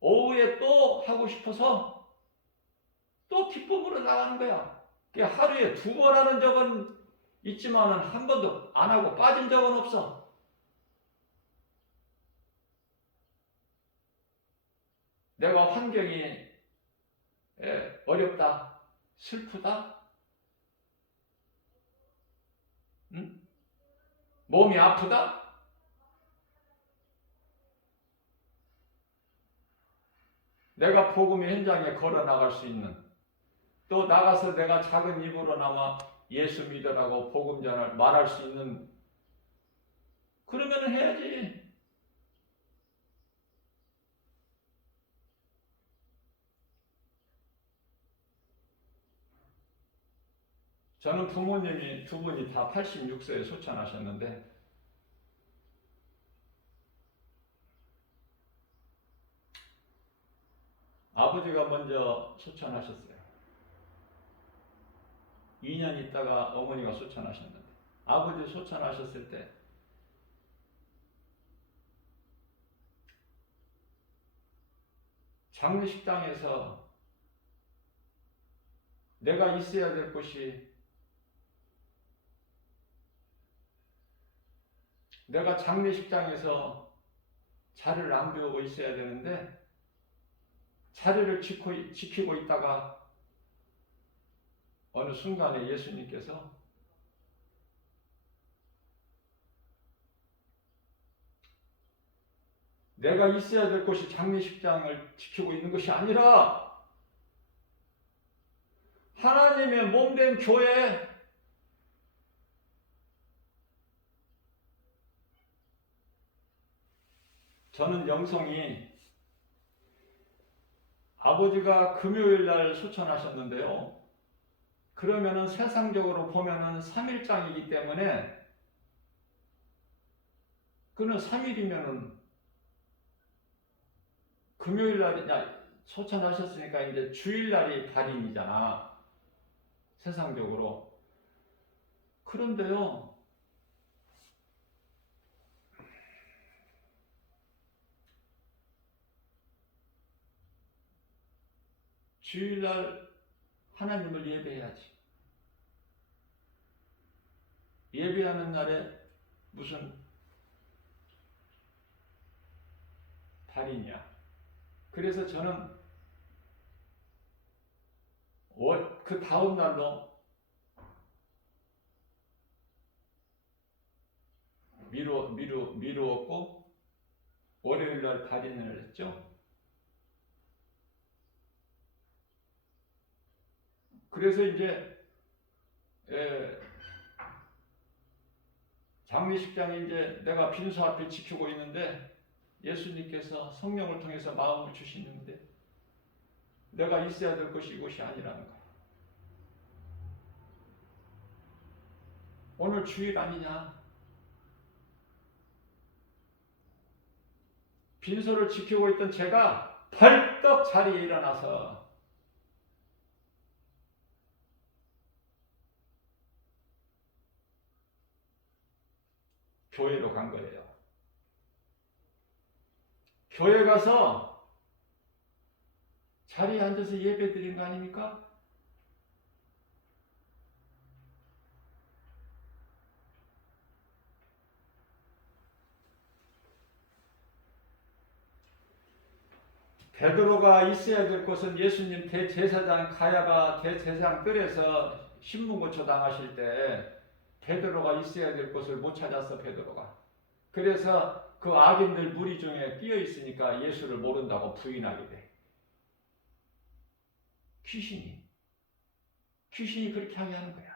오후에 또 하고 싶어서 또 기쁨으로 나가는 거야. 하루에 2번 하는 적은 있지만 한 번도 안 하고 빠진 적은 없어. 내가 환경이 어렵다, 슬프다, 응? 몸이 아프다, 내가 복음의 현장에 걸어 나갈 수 있는, 또 나가서 내가 작은 입으로나마 예수 믿으라고 복음 전을 말할 수 있는, 그러면은 해야지. 저는 부모님이 두 분이 다 86세에 소천하셨는데, 아버지가 먼저 소천하셨어요. 2년 있다가 어머니가 소천하셨는데, 아버지 소천하셨을 때 장례식장에서 내가 있어야 될 곳이, 내가 장례식장에서 자리를 안 비우고 있어야 되는데 자리를 지키고 있다가 어느 순간에 예수님께서 내가 있어야 될 곳이 장례식장을 지키고 있는 것이 아니라 하나님의 몸된 교회, 저는 영성이 아버지가 금요일 날 소천하셨는데요. 그러면은 세상적으로 보면은 3일장이기 때문에 그는 3일이면은 금요일 날이냐 소천하셨으니까 이제 주일날이 발인이잖아. 세상적으로. 그런데요. 주일날 하나님을 예배해야지. 예배하는 날에 무슨 발이냐. 그래서 저는 그 다음 날로 미루었고 월요일 날 발인을 했죠. 그래서 이제 장례식장에 이제 내가 빈소 앞에 지키고 있는데 예수님께서 성령을 통해서 마음을 주시는데 내가 있어야 될 것이 이곳이 아니라는 거야. 오늘 주일 아니냐? 빈소를 지키고 있던 제가 벌떡 자리에 일어나서 교회로 간 거예요. 교회 가서 자리에 앉아서 예배 드린 거 아닙니까? 베드로가 있어야 될 곳은 예수님 대제사장 가야바 대제사장 뜰에서 신문고초 당하실 때 베드로가 있어야 될 곳을 못 찾았어. 베드로가. 그래서 그 악인들 무리 중에 끼어 있으니까 예수를 모른다고 부인하게 돼. 귀신이 그렇게 하게 하는 거야.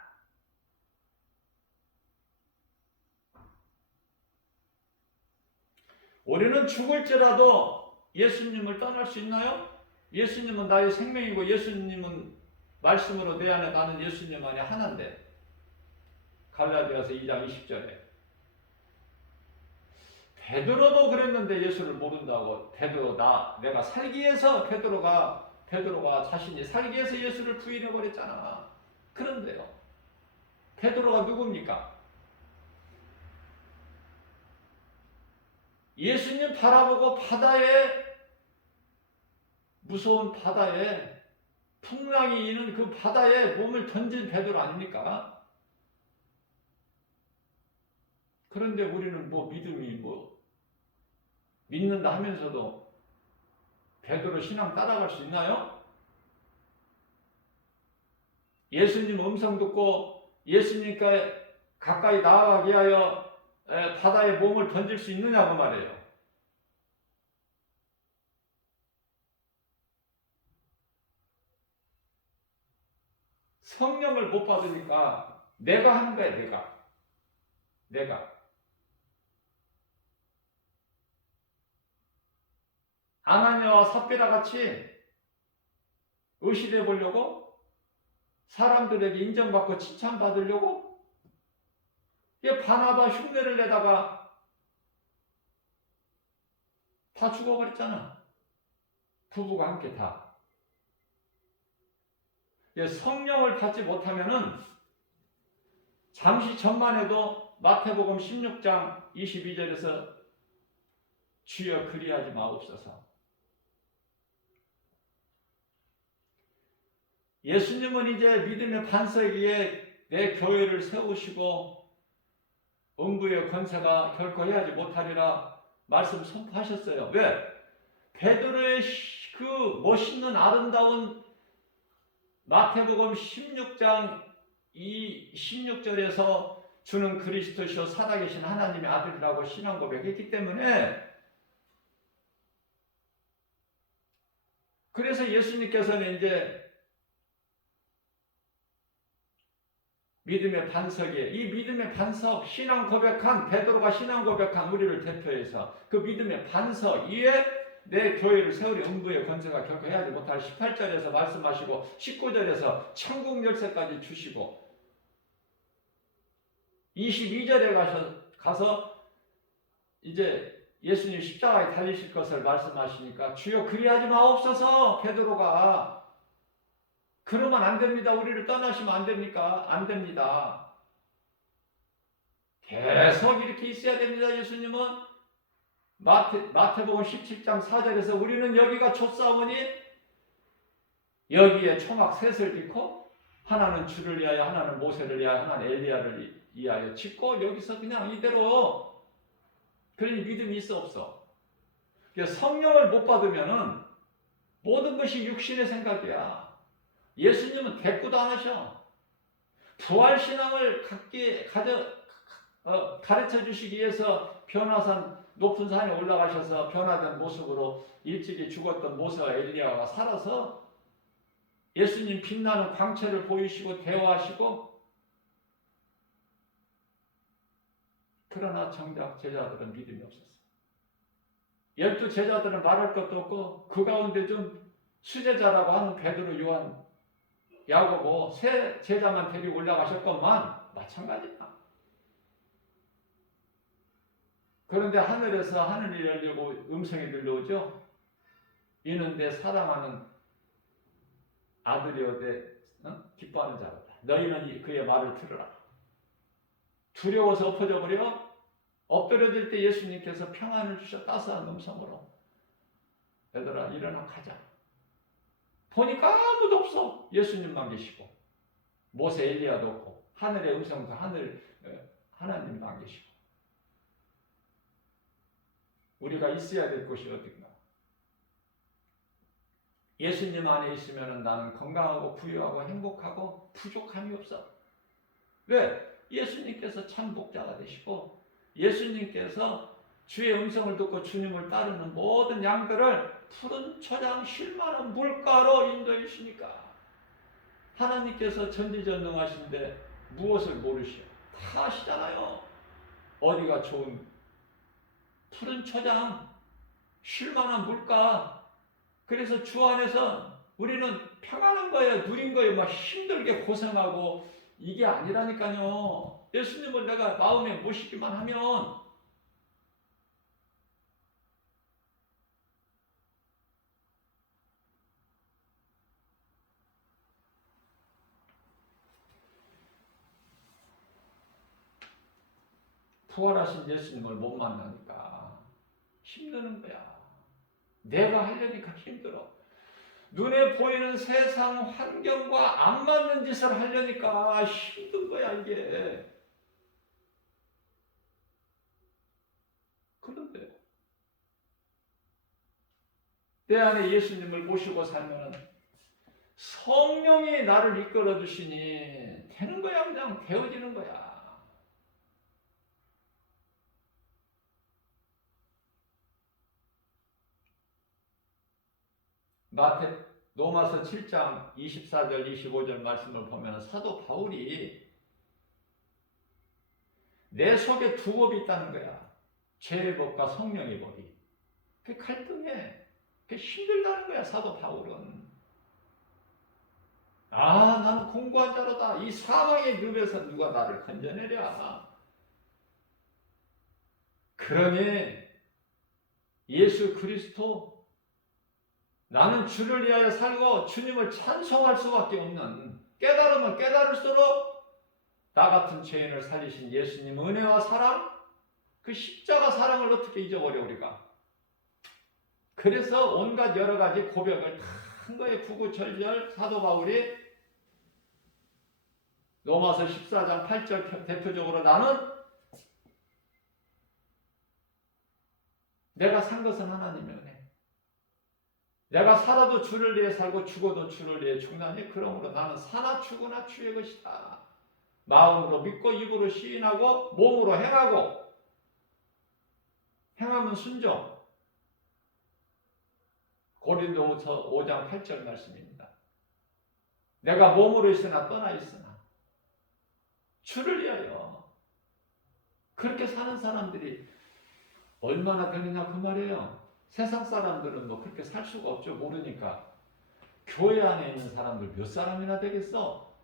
우리는 죽을지라도 예수님을 떠날 수 있나요? 예수님은 나의 생명이고 예수님은 말씀으로 내 안에 나는 예수님 안에 하나인데. 갈라디아서 2장 20절에 베드로도 그랬는데 예수를 모른다고. 베드로 내가 살기 위해서 베드로가 자신이 살기 위해서 예수를 부인해 버렸잖아. 그런데요. 베드로가 누굽니까? 예수님 바라보고 무서운 바다에 풍랑이 있는 그 바다에 몸을 던진 베드로 아닙니까? 그런데 우리는 믿음이 믿는다 하면서도 베드로 신앙 따라갈 수 있나요? 예수님 음성 듣고 예수님께 가까이 나아가게 하여 바다에 몸을 던질 수 있느냐고 말이에요. 성령을 못 받으니까 내가 하는 거야. 내가 아나니아와 삽비라 같이 의시돼 보려고, 사람들에게 인정받고 칭찬받으려고 바나바 흉내를 내다가 다 죽어버렸잖아. 부부가 함께 다. 성령을 받지 못하면은 잠시 전만 해도 마태복음 16장 22절에서 주여 그리하지 마옵소서. 예수님은 이제 믿음의 반석 위에 내 교회를 세우시고 음부의 권세가 결코 해하지 못하리라 말씀 선포하셨어요. 왜? 베드로의 그 멋있는 아름다운 마태복음 16장 16절에서 주는 그리스도시요 살아계신 하나님의 아들이라고 신앙 고백했기 때문에, 그래서 예수님께서는 이제 믿음의 반석에, 이 믿음의 반석, 신앙 고백한, 베드로가 신앙 고백한 우리를 대표해서 그 믿음의 반석 위에 내 교회를 세우리 음부의 권세가 결코 해하지 못할 18절에서 말씀하시고 19절에서 천국 열쇠까지 주시고 22절에 가서 이제 예수님 십자가에 달리실 것을 말씀하시니까 주여 그리하지 마옵소서. 베드로가 그러면 안 됩니다. 우리를 떠나시면 안 됩니까? 안 됩니다. 계속 이렇게 있어야 됩니다. 예수님은 마태복음 17장 4절에서 우리는 여기가 좁사오니 여기에 초막 셋을 빚고, 하나는 주를 위하여, 하나는 모세를 위하여, 하나는 엘리야를 위하여 짓고, 여기서 그냥 이대로, 그러니 믿음이 있어 없어? 성령을 못 받으면은 모든 것이 육신의 생각이야. 예수님은 대꾸도 안 하셔. 부활신앙을 가르쳐 주시기 위해서 변화산 높은 산에 올라가셔서 변화된 모습으로 일찍이 죽었던 모세와 엘리야가 살아서 예수님 빛나는 광채를 보이시고 대화하시고, 그러나 정작 제자들은 믿음이 없었어요. 12 제자들은 말할 것도 없고, 그 가운데 좀 수제자라고 하는 베드로, 요한, 야고보 세 제자만 데리고 올라가셨건만 마찬가지다. 그런데 하늘에서 하늘이 열리고 음성이 들려오죠. 이는 내 사랑하는 아들이여 내 기뻐하는 자로다. 너희는 그의 말을 들으라. 두려워서 엎어져 버려 엎드려질 때 예수님께서 평안을 주셔 따스한 음성으로, 얘들아 일어나 가자. 보니까 아무도 없어. 예수님만 계시고 모세 엘리야도 없고 하늘의 음성도 하나님만 계시고, 우리가 있어야 될 곳이 어딘가? 예수님 안에 있으면 나는 건강하고 부유하고 행복하고 부족함이 없어. 왜? 예수님께서 참 목자가 되시고, 예수님께서 주의 음성을 듣고 주님을 따르는 모든 양들을 푸른 초장 쉴만한 물가로 인도해 주시니까. 하나님께서 전지전능하신데 무엇을 모르시오? 다 아시잖아요. 어디가 좋은 푸른 초장 쉴만한 물가. 그래서 주 안에서 우리는 평안한 거예요. 누린 거예요. 막 힘들게 고생하고 이게 아니라니까요. 예수님을 내가 마음에 모시기만 하면 부활하신 예수님을 못 만나니까 힘드는 거야. 내가 하려니까 힘들어. 눈에 보이는 세상 환경과 안 맞는 짓을 하려니까 힘든 거야, 이게. 그런데 내 안에 예수님을 모시고 살면 성령이 나를 이끌어 주시니 되는 거야. 그냥 되어지는 거야. 로마서 7장 24절 25절 말씀을 보면 사도 바울이 내 속에 두 법이 있다는 거야. 죄의 법과 성령의 법이. 그 갈등해. 그 힘들다는 거야, 사도 바울은. 나는 공고한 자로다. 이 사망의 늪에서 누가 나를 건져내랴. 그러니 예수 그리스도, 나는 주를 위하여 살고 주님을 찬송할 수밖에 없는, 깨달으면 깨달을수록 나 같은 죄인을 살리신 예수님 은혜와 사랑, 그 십자가 사랑을 어떻게 잊어버려 우리가. 그래서 온갖 여러 가지 고백을 다 한 거에 구구절절 사도 바울이 로마서 14장 8절 대표적으로 나는 내가 산 것은 하나님의 은혜. 내가 살아도 주를 위해 살고 죽어도 주를 위해 죽나니 그러므로 나는 사나 죽으나 주의 것이다. 마음으로 믿고 입으로 시인하고 몸으로 행하고, 행하면 순종. 고린도후서 5장 8절 말씀입니다. 내가 몸으로 있으나 떠나 있으나 주를 위하여. 그렇게 사는 사람들이 얼마나 되느냐 그 말이에요. 세상 사람들은 뭐 그렇게 살 수가 없죠. 모르니까. 교회 안에 있는 사람들 몇 사람이나 되겠어?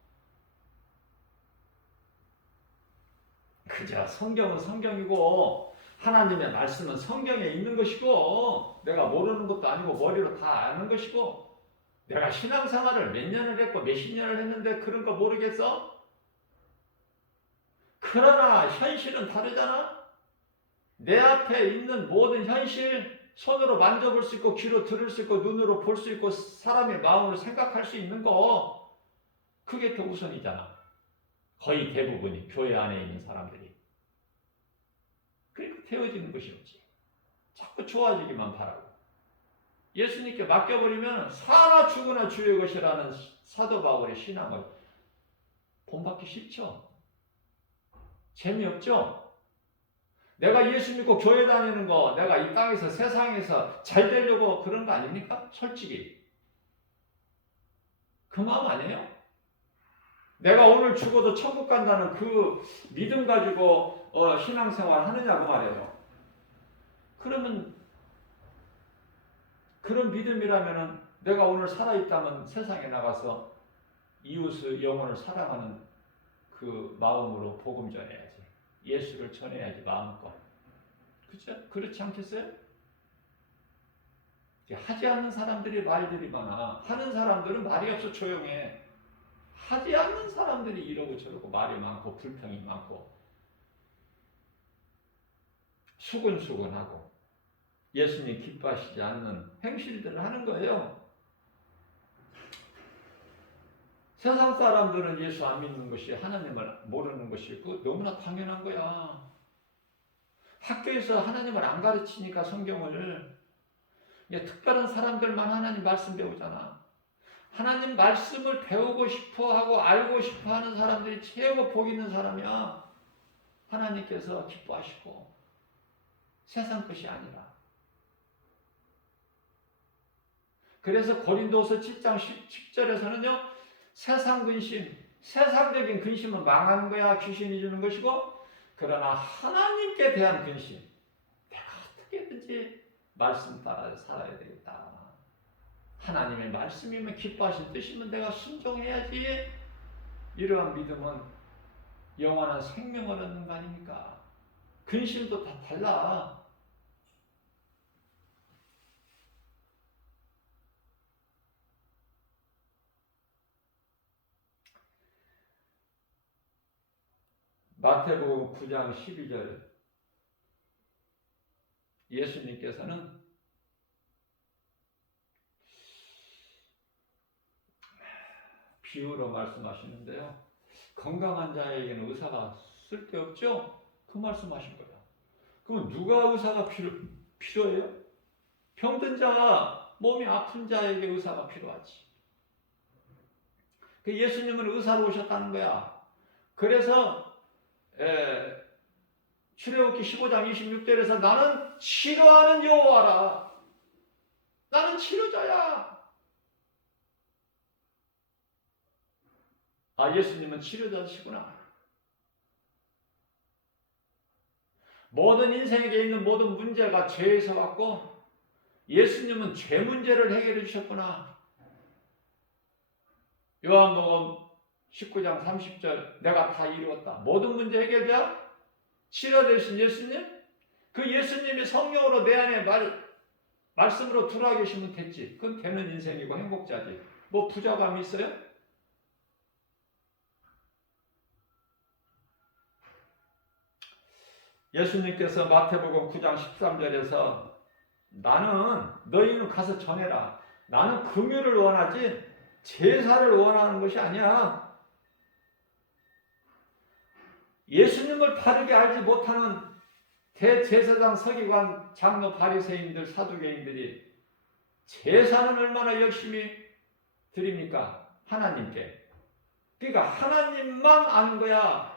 그저 성경은 성경이고 하나님의 말씀은 성경에 있는 것이고, 내가 모르는 것도 아니고 머리로 다 아는 것이고, 내가 신앙생활을 몇 년을 했고 몇십 년을 했는데 그런 거 모르겠어? 그러나 현실은 다르잖아? 내 앞에 있는 모든 현실, 손으로 만져볼 수 있고 귀로 들을 수 있고 눈으로 볼 수 있고 사람의 마음으로 생각할 수 있는 거, 그게 더 우선이잖아. 거의 대부분이 교회 안에 있는 사람들이. 그러니까 태워지는 것이 없지. 자꾸 좋아지기만 바라고. 예수님께 맡겨버리면 사나 죽으나 주의 것이라는 사도 바울의 신앙을 본받기 쉽죠? 재미없죠? 내가 예수 믿고 교회 다니는 거, 내가 이 땅에서 세상에서 잘 되려고 그런 거 아닙니까? 솔직히. 그 마음 아니에요? 내가 오늘 죽어도 천국 간다는 그 믿음 가지고 신앙생활 하느냐고 말이에요. 그러면 그런 믿음이라면은 내가 오늘 살아있다면 세상에 나가서 이웃의 영혼을 사랑하는 그 마음으로 복음 전해야지. 예수를 전해야지, 마음껏. 그렇죠? 그렇지 않겠어요? 하지 않는 사람들이 말들이 많아. 하는 사람들은 말이 없어 조용해. 하지 않는 사람들이 이러고 저러고 말이 많고 불평이 많고 수근수근하고 예수님 기뻐하시지 않는 행실들을 하는 거예요. 세상 사람들은 예수 안 믿는 것이, 하나님을 모르는 것이 그 너무나 당연한 거야. 학교에서 하나님을 안 가르치니까 성경을, 특별한 사람들만 하나님 말씀 배우잖아. 하나님 말씀을 배우고 싶어하고 알고 싶어하는 사람들이 최고 복 있는 사람이야. 하나님께서 기뻐하시고 세상 것이 아니라. 그래서 고린도서 7장 10절에서는요, 세상 근심, 세상적인 근심은 망하는 거야. 귀신이 주는 것이고, 그러나 하나님께 대한 근심, 내가 어떻게든지 말씀 따라 살아야 되겠다. 하나님의 말씀이면 기뻐하신 뜻이면 내가 순종해야지. 이러한 믿음은 영원한 생명을 얻는 거 아닙니까? 근심도 다 달라. 마태복음 9장 12절, 예수님께서는 비유로 말씀하시는데요. 건강한 자에게는 의사가 쓸데없죠? 그 말씀하신 거예요. 그럼 누가 의사가 필요해요? 병든 자, 몸이 아픈 자에게 의사가 필요하지. 예수님은 의사로 오셨다는 거야. 그래서 출애굽기 15장 26절에서 나는 치료하는 여호와라. 나는 치료자야. 아, 예수님은 치료자시구나. 모든 인생에 있는 모든 문제가 죄에서 왔고 예수님은 죄 문제를 해결해 주셨구나. 요한복음 19장 30절 내가 다 이루었다. 모든 문제 해결돼야 치료되신 예수님? 그 예수님이 성령으로 내 안에 말씀으로 들어와 계시면 됐지. 그건 되는 인생이고 행복자지. 뭐 부자감이 있어요? 예수님께서 마태복음 9장 13절에서 나는 너희는 가서 전해라. 나는 긍휼을 원하지 제사를 원하는 것이 아니야. 예수님을 바르게 알지 못하는 대제사장, 서기관, 장로, 바리새인들, 사두개인들이 제사는 얼마나 열심히 드립니까? 하나님께. 그러니까 하나님만 아는 거야.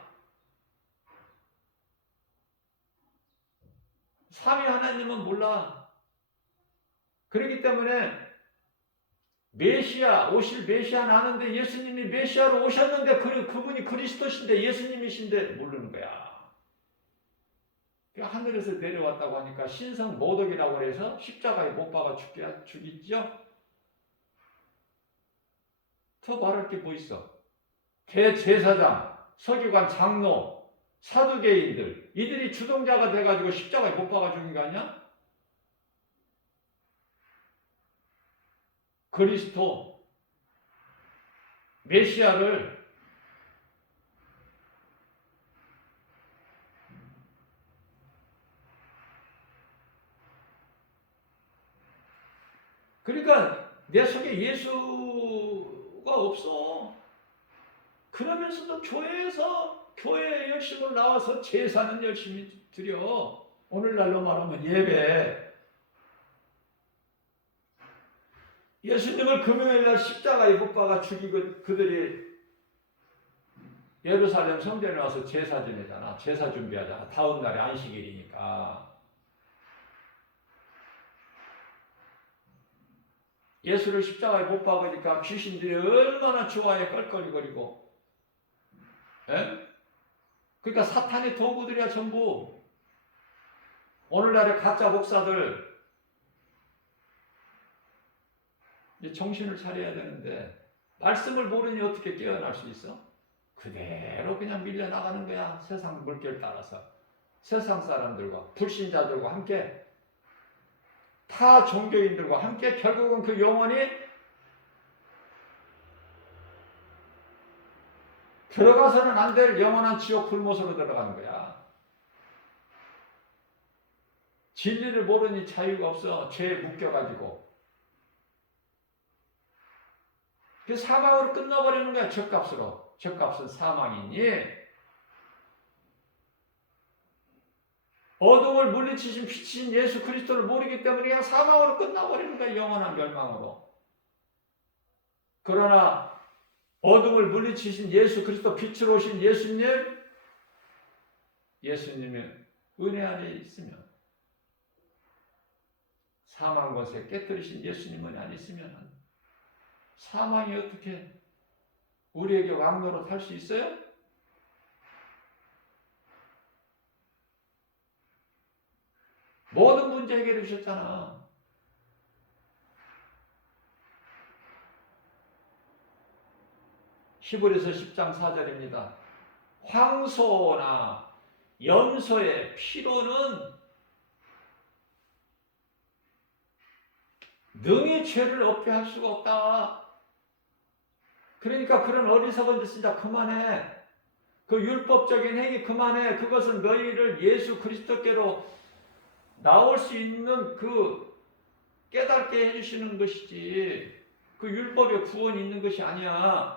삼위 하나님은 몰라. 그렇기 때문에 메시아, 오실 메시아는 아는데 예수님이 메시아로 오셨는데 그분이 그리스도신데 예수님이신데 모르는 거야. 하늘에서 내려왔다고 하니까 신성 모독이라고 해서 십자가에 못 박아 죽이죠? 더 말할 게 뭐 있어? 대제사장, 서기관, 장로, 사두개인들 이들이 주동자가 돼가지고 십자가에 못 박아 죽인 거 아니야? 그리스도 메시아를 그러니까 내 속에 예수가 없어. 그러면서도 교회에 열심히 나와서 제사는 열심히 드려. 오늘날로 말하면 예배. 예수님을 금요일날 십자가에 못 박아 죽이고 그들이 예루살렘 성전에 와서 제사 지내잖아. 제사 준비하잖아. 다음 날에 안식일이니까. 예수를 십자가에 못 박으니까 귀신들이 얼마나 좋아해 껄껄거리고. 에? 그러니까 사탄의 도구들이야 전부. 오늘날의 가짜 목사들 이제 정신을 차려야 되는데 말씀을 모르니 어떻게 깨어날 수 있어? 그대로 그냥 밀려나가는 거야. 세상 물결 따라서. 세상 사람들과 불신자들과 함께 타 종교인들과 함께 결국은 그 영혼이 들어가서는 안 될 영원한 지옥 불못으로 들어가는 거야. 진리를 모르니 자유가 없어. 죄에 묶여가지고. 그 사망으로 끝나버리는 거야. 죗값으로. 죗값은 사망이니 어둠을 물리치신 빛인 예수 그리스도를 모르기 때문에 그냥 사망으로 끝나버리는 거야. 영원한 멸망으로. 그러나 어둠을 물리치신 예수 그리스도 빛으로 오신 예수님의 은혜 안에 있으면 사망 것에 깨뜨리신 예수님 은혜 안에 있으면 사망이 어떻게 우리에게 왕노릇 할 수 있어요? 모든 문제 해결해 주셨잖아. 히브리서 10장 4절입니다. 황소나 염소의 피로는 능히 죄를 없게 할 수가 없다. 그러니까 그런 어리석은 짓 진짜 그만해. 그 율법적인 행위 그만해. 그것은 너희를 예수 그리스도께로 나올 수 있는 그 깨닫게 해주시는 것이지 그 율법에 구원이 있는 것이 아니야.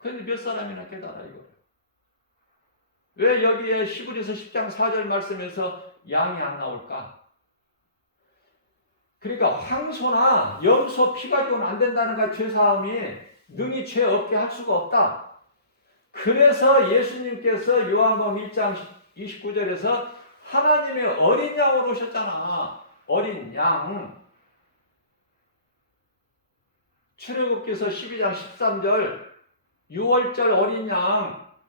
그런데 몇 사람이나 깨달아 이거. 왜 여기에 히브리서 10장 4절 말씀에서 양이 안 나올까? 그러니까 황소나 염소 피 가지고는 안 된다는 거야. 죄사함이 능히 죄 없게 할 수가 없다. 그래서 예수님께서 요한복음 1장 29절에서 하나님의 어린 양으로 오셨잖아. 어린 양. 출애굽기서 12장 13절 6월절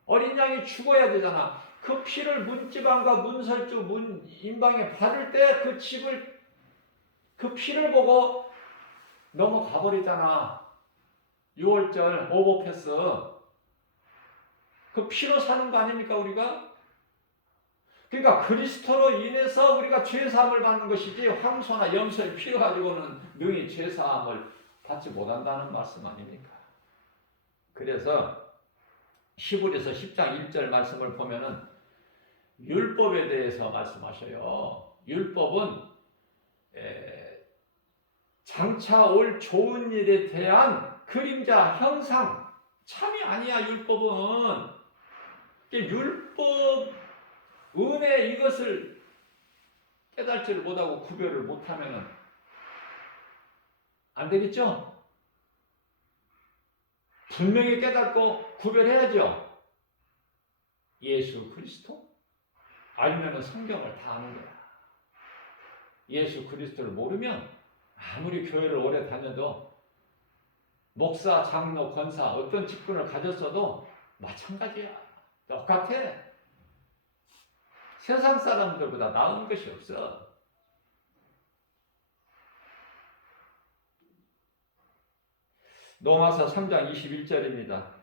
어린 양이 죽어야 되잖아. 그 피를 문지방과 문설주 문인방에 바를 때 그 피를 보고 넘어가 버리잖아. 6월절 오버패스. 그 피로 사는 거 아닙니까 우리가? 그러니까 그리스도로 인해서 우리가 죄사함을 받는 것이지 황소나 염소의 피를 가지고는 능히 죄사함을 받지 못한다는 말씀 아닙니까? 그래서 히브리서 10장 1절 말씀을 보면은 율법에 대해서 말씀하셔요. 율법은 장차 올 좋은 일에 대한 그림자 형상 참이 아니야. 율법은 율법 은혜 이것을 깨달지를 못하고 구별을 못하면 안 되겠죠? 분명히 깨닫고 구별해야죠. 예수 그리스도? 알면은 성경을 다 아는 거야. 예수 그리스도를 모르면 아무리 교회를 오래 다녀도 목사, 장로, 권사 어떤 직분을 가졌어도 마찬가지야. 똑같아. 세상 사람들보다 나은 것이 없어. 로마서 3장 21절입니다.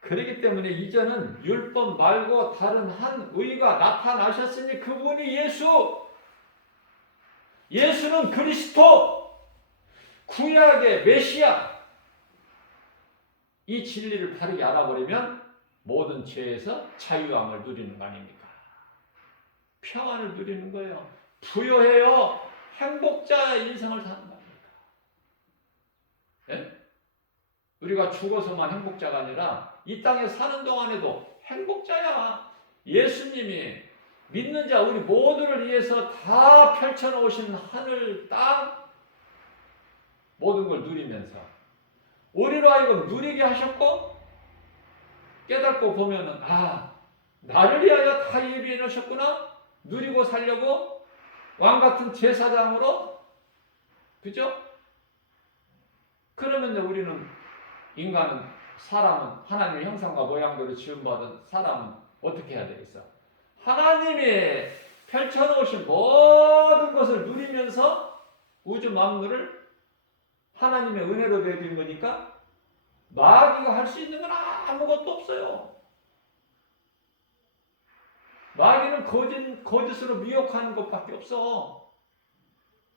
그렇기 때문에 이제는 율법 말고 다른 한 의가 나타나셨으니 그분이 예수는 그리스도, 구약의 메시아. 이 진리를 바르게 알아버리면 모든 죄에서 자유함을 누리는 거 아닙니까? 평안을 누리는 거예요. 부여해요. 행복자의 인생을 사는 거 아닙니까? 네? 우리가 죽어서만 행복자가 아니라 이 땅에 사는 동안에도 행복자야. 예수님이 믿는 자 우리 모두를 위해서 다 펼쳐놓으신 하늘, 땅 모든 걸 누리면서 우리로 하여금 누리게 하셨고 깨닫고 보면은 나를 위하여 다 예비해 놓으셨구나. 누리고 살려고 왕같은 제사장으로. 그죠? 그러면 우리는 사람은 하나님의 형상과 모양대로 지음받은 사람은 어떻게 해야 되겠어? 하나님이 펼쳐놓으신 모든 것을 누리면서 우주 만물을 하나님의 은혜로 내드린 거니까 마귀가 할 수 있는 건 아무것도 없어요. 마귀는 거짓으로 미혹하는 것밖에 없어.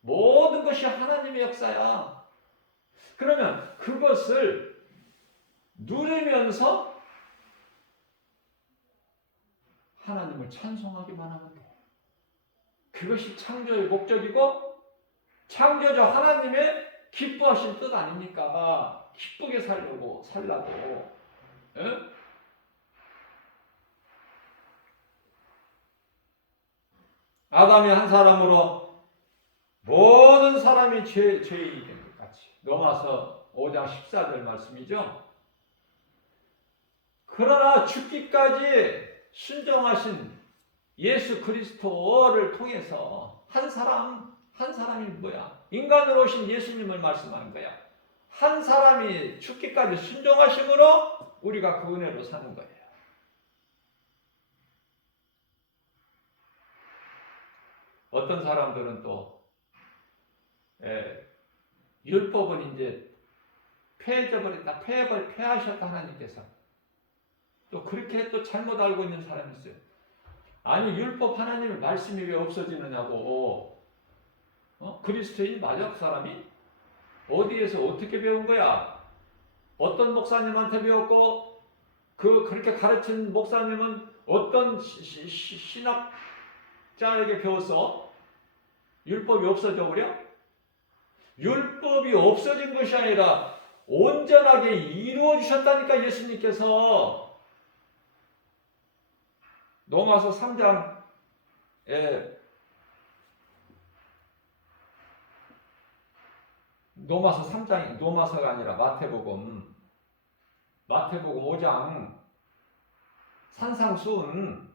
모든 것이 하나님의 역사야. 그러면 그것을 누리면서 하나님을 찬송하기만 하면 돼. 그것이 창조의 목적이고 창조주 하나님의 기뻐하신 뜻 아닙니까? 기쁘게 살라고. 에? 아담이 한 사람으로 모든 사람이 죄인이 된 것 같이. 로마서 5장 14절 말씀이죠. 그러나 죽기까지 순종하신 예수 그리스도를 통해서 한 사람이 뭐야? 인간으로 오신 예수님을 말씀하는 거야. 한 사람이 죽기까지 순종하심으로 우리가 그 은혜로 사는 거예요. 어떤 사람들은 또 율법은 이제 폐해져버렸다. 폐하셨다 하나님께서. 또 그렇게 또 잘못 알고 있는 사람이 있어요. 아니 율법 하나님의 말씀이 왜 없어지느냐고. 그리스도인 맞아 그 사람이? 어디에서 어떻게 배운 거야? 어떤 목사님한테 배웠고 그렇게 가르친 목사님은 어떤 신학자에게 배웠어? 율법이 없어져 버려? 율법이 없어진 것이 아니라 온전하게 이루어 주셨다니까 예수님께서. 로마서 3장 노마서가 아니라 마태복음 5장 산상수훈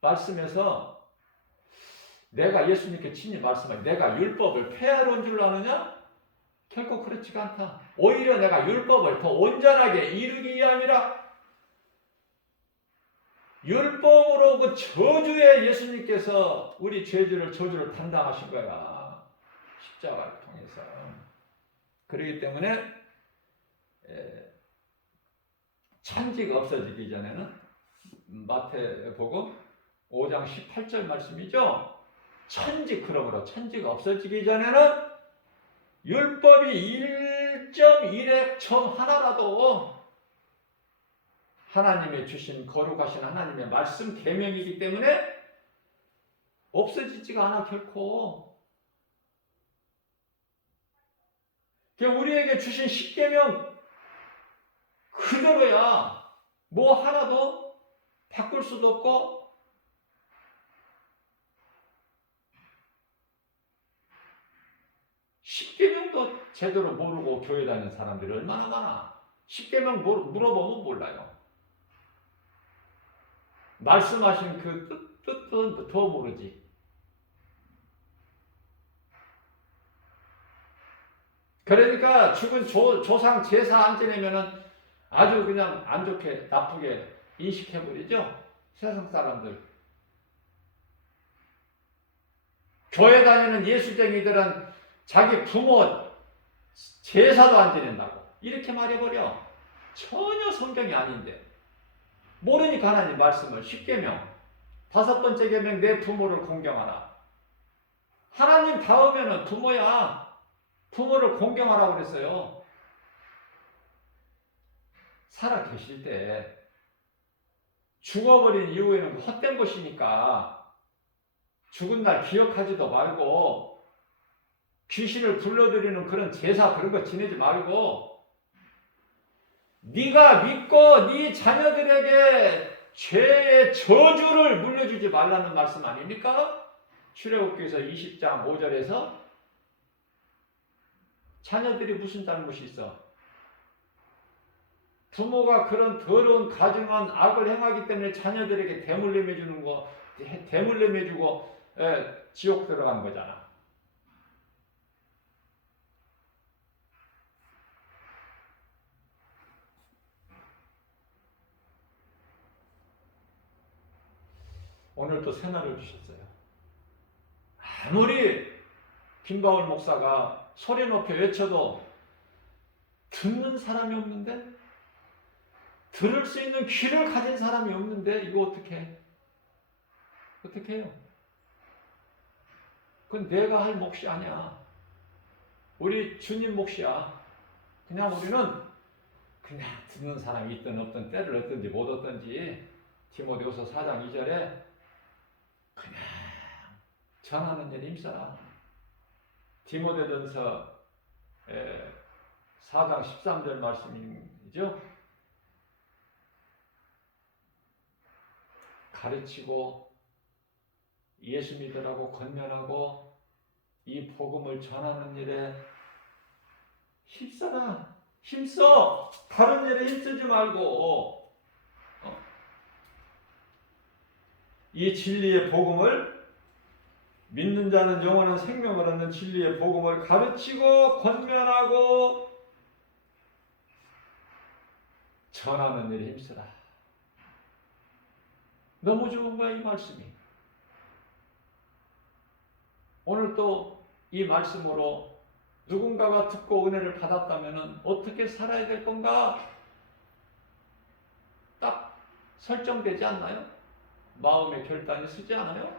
말씀에서 내가 예수님께 친히 말씀하니 내가 율법을 폐하러 온 줄 아느냐? 결코 그렇지가 않다. 오히려 내가 율법을 더 온전하게 이루기 위함이라. 율법으로 그 저주에 예수님께서 우리 저주를 담당하신 거야. 십자가를 통해서. 그렇기 때문에 천지가 없어지기 전에는 마태복음 5장 18절 말씀이죠. 그러므로 천지가 없어지기 전에는 율법이 1.1획 점 하나라도 하나님의 주신 거룩하신 하나님의 말씀 계명이기 때문에 없어지지가 않아 결코. 우리에게 주신 십계명 그대로야. 뭐 하나도 바꿀 수도 없고 십계명도 제대로 모르고 교회 다니는 사람들이 얼마나 많아. 십계명 물어보면 몰라요. 말씀하신 그 뜻은 더 모르지. 그러니까 죽은 조상 제사 안 지내면은 아주 그냥 안 좋게 나쁘게 인식해버리죠. 세상 사람들. 교회 다니는 예수쟁이들은 자기 부모 제사도 안 지낸다고 이렇게 말해버려. 전혀 성경이 아닌데. 모르니까 하나님 말씀을. 십계명 5번째 계명 내 부모를 공경하라. 하나님 다음에는 부모야. 부모를 공경하라고 그랬어요. 살아 계실 때 죽어버린 이후에는 헛된 것이니까 죽은 날 기억하지도 말고 귀신을 불러들이는 그런 제사 그런 거 지내지 말고 네가 믿고 네 자녀들에게 죄의 저주를 물려주지 말라는 말씀 아닙니까? 출애굽기에서 20장 5절에서 자녀들이 무슨 잘못이 있어? 부모가 그런 더러운 가증한 악을 행하기 때문에 자녀들에게 대물림해주고 지옥 들어간 거잖아. 오늘 또 새날을 주셨어요. 아무리 김바울 목사가 소리 높여 외쳐도 듣는 사람이 없는데, 들을 수 있는 귀를 가진 사람이 없는데 이거 어떻게 해요? 그건 내가 할 몫이 아니야. 우리 주님 몫이야. 그냥 우리는 그냥 듣는 사람이 있든 없든 때를 얻든지 못 얻든지 디모데후서 4장 2절에 그냥 전하는 일에 힘써라. 디모데전서 4장 13절 말씀이죠. 가르치고 예수 믿으라고 권면하고 이 복음을 전하는 일에 힘써라. 힘써. 다른 일에 힘쓰지 말고 이 진리의 복음을 믿는 자는 영원한 생명을 얻는 진리의 복음을 가르치고 권면하고 전하는 일에 힘쓰라. 너무 좋은 거야 이 말씀이. 오늘 또 이 말씀으로 누군가가 듣고 은혜를 받았다면 어떻게 살아야 될 건가? 딱 설정되지 않나요? 마음의 결단이 서지 않아요?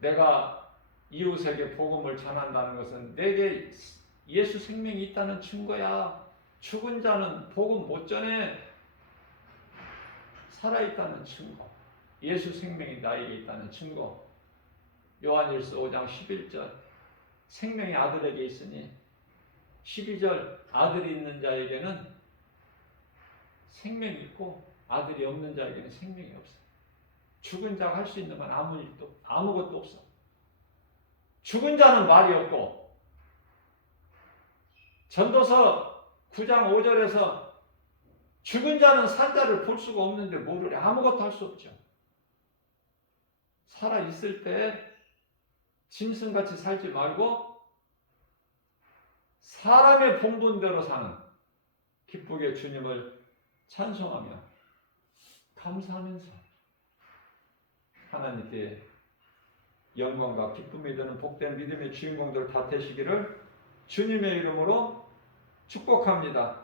내가 이웃에게 복음을 전한다는 것은 내게 예수 생명이 있다는 증거야. 죽은 자는 복음 못 전해. 살아있다는 증거. 예수 생명이 나에게 있다는 증거. 요한일서 5장 11절 생명이 아들에게 있으니 12절 아들이 있는 자에게는 생명이 있고 아들이 없는 자에게는 생명이 없어. 죽은 자가 할 수 있는 건 아무것도 없어. 죽은 자는 말이 없고 전도서 9장 5절에서 죽은 자는 산 자를 볼 수가 없는데 뭐를 아무것도 할 수 없죠. 살아있을 때 짐승같이 살지 말고 사람의 본분대로 사는 기쁘게 주님을 찬송하며 감사하면서 하나님께 영광과 기쁨이 되는 복된 믿음의 주인공들 다 되시기를 주님의 이름으로 축복합니다.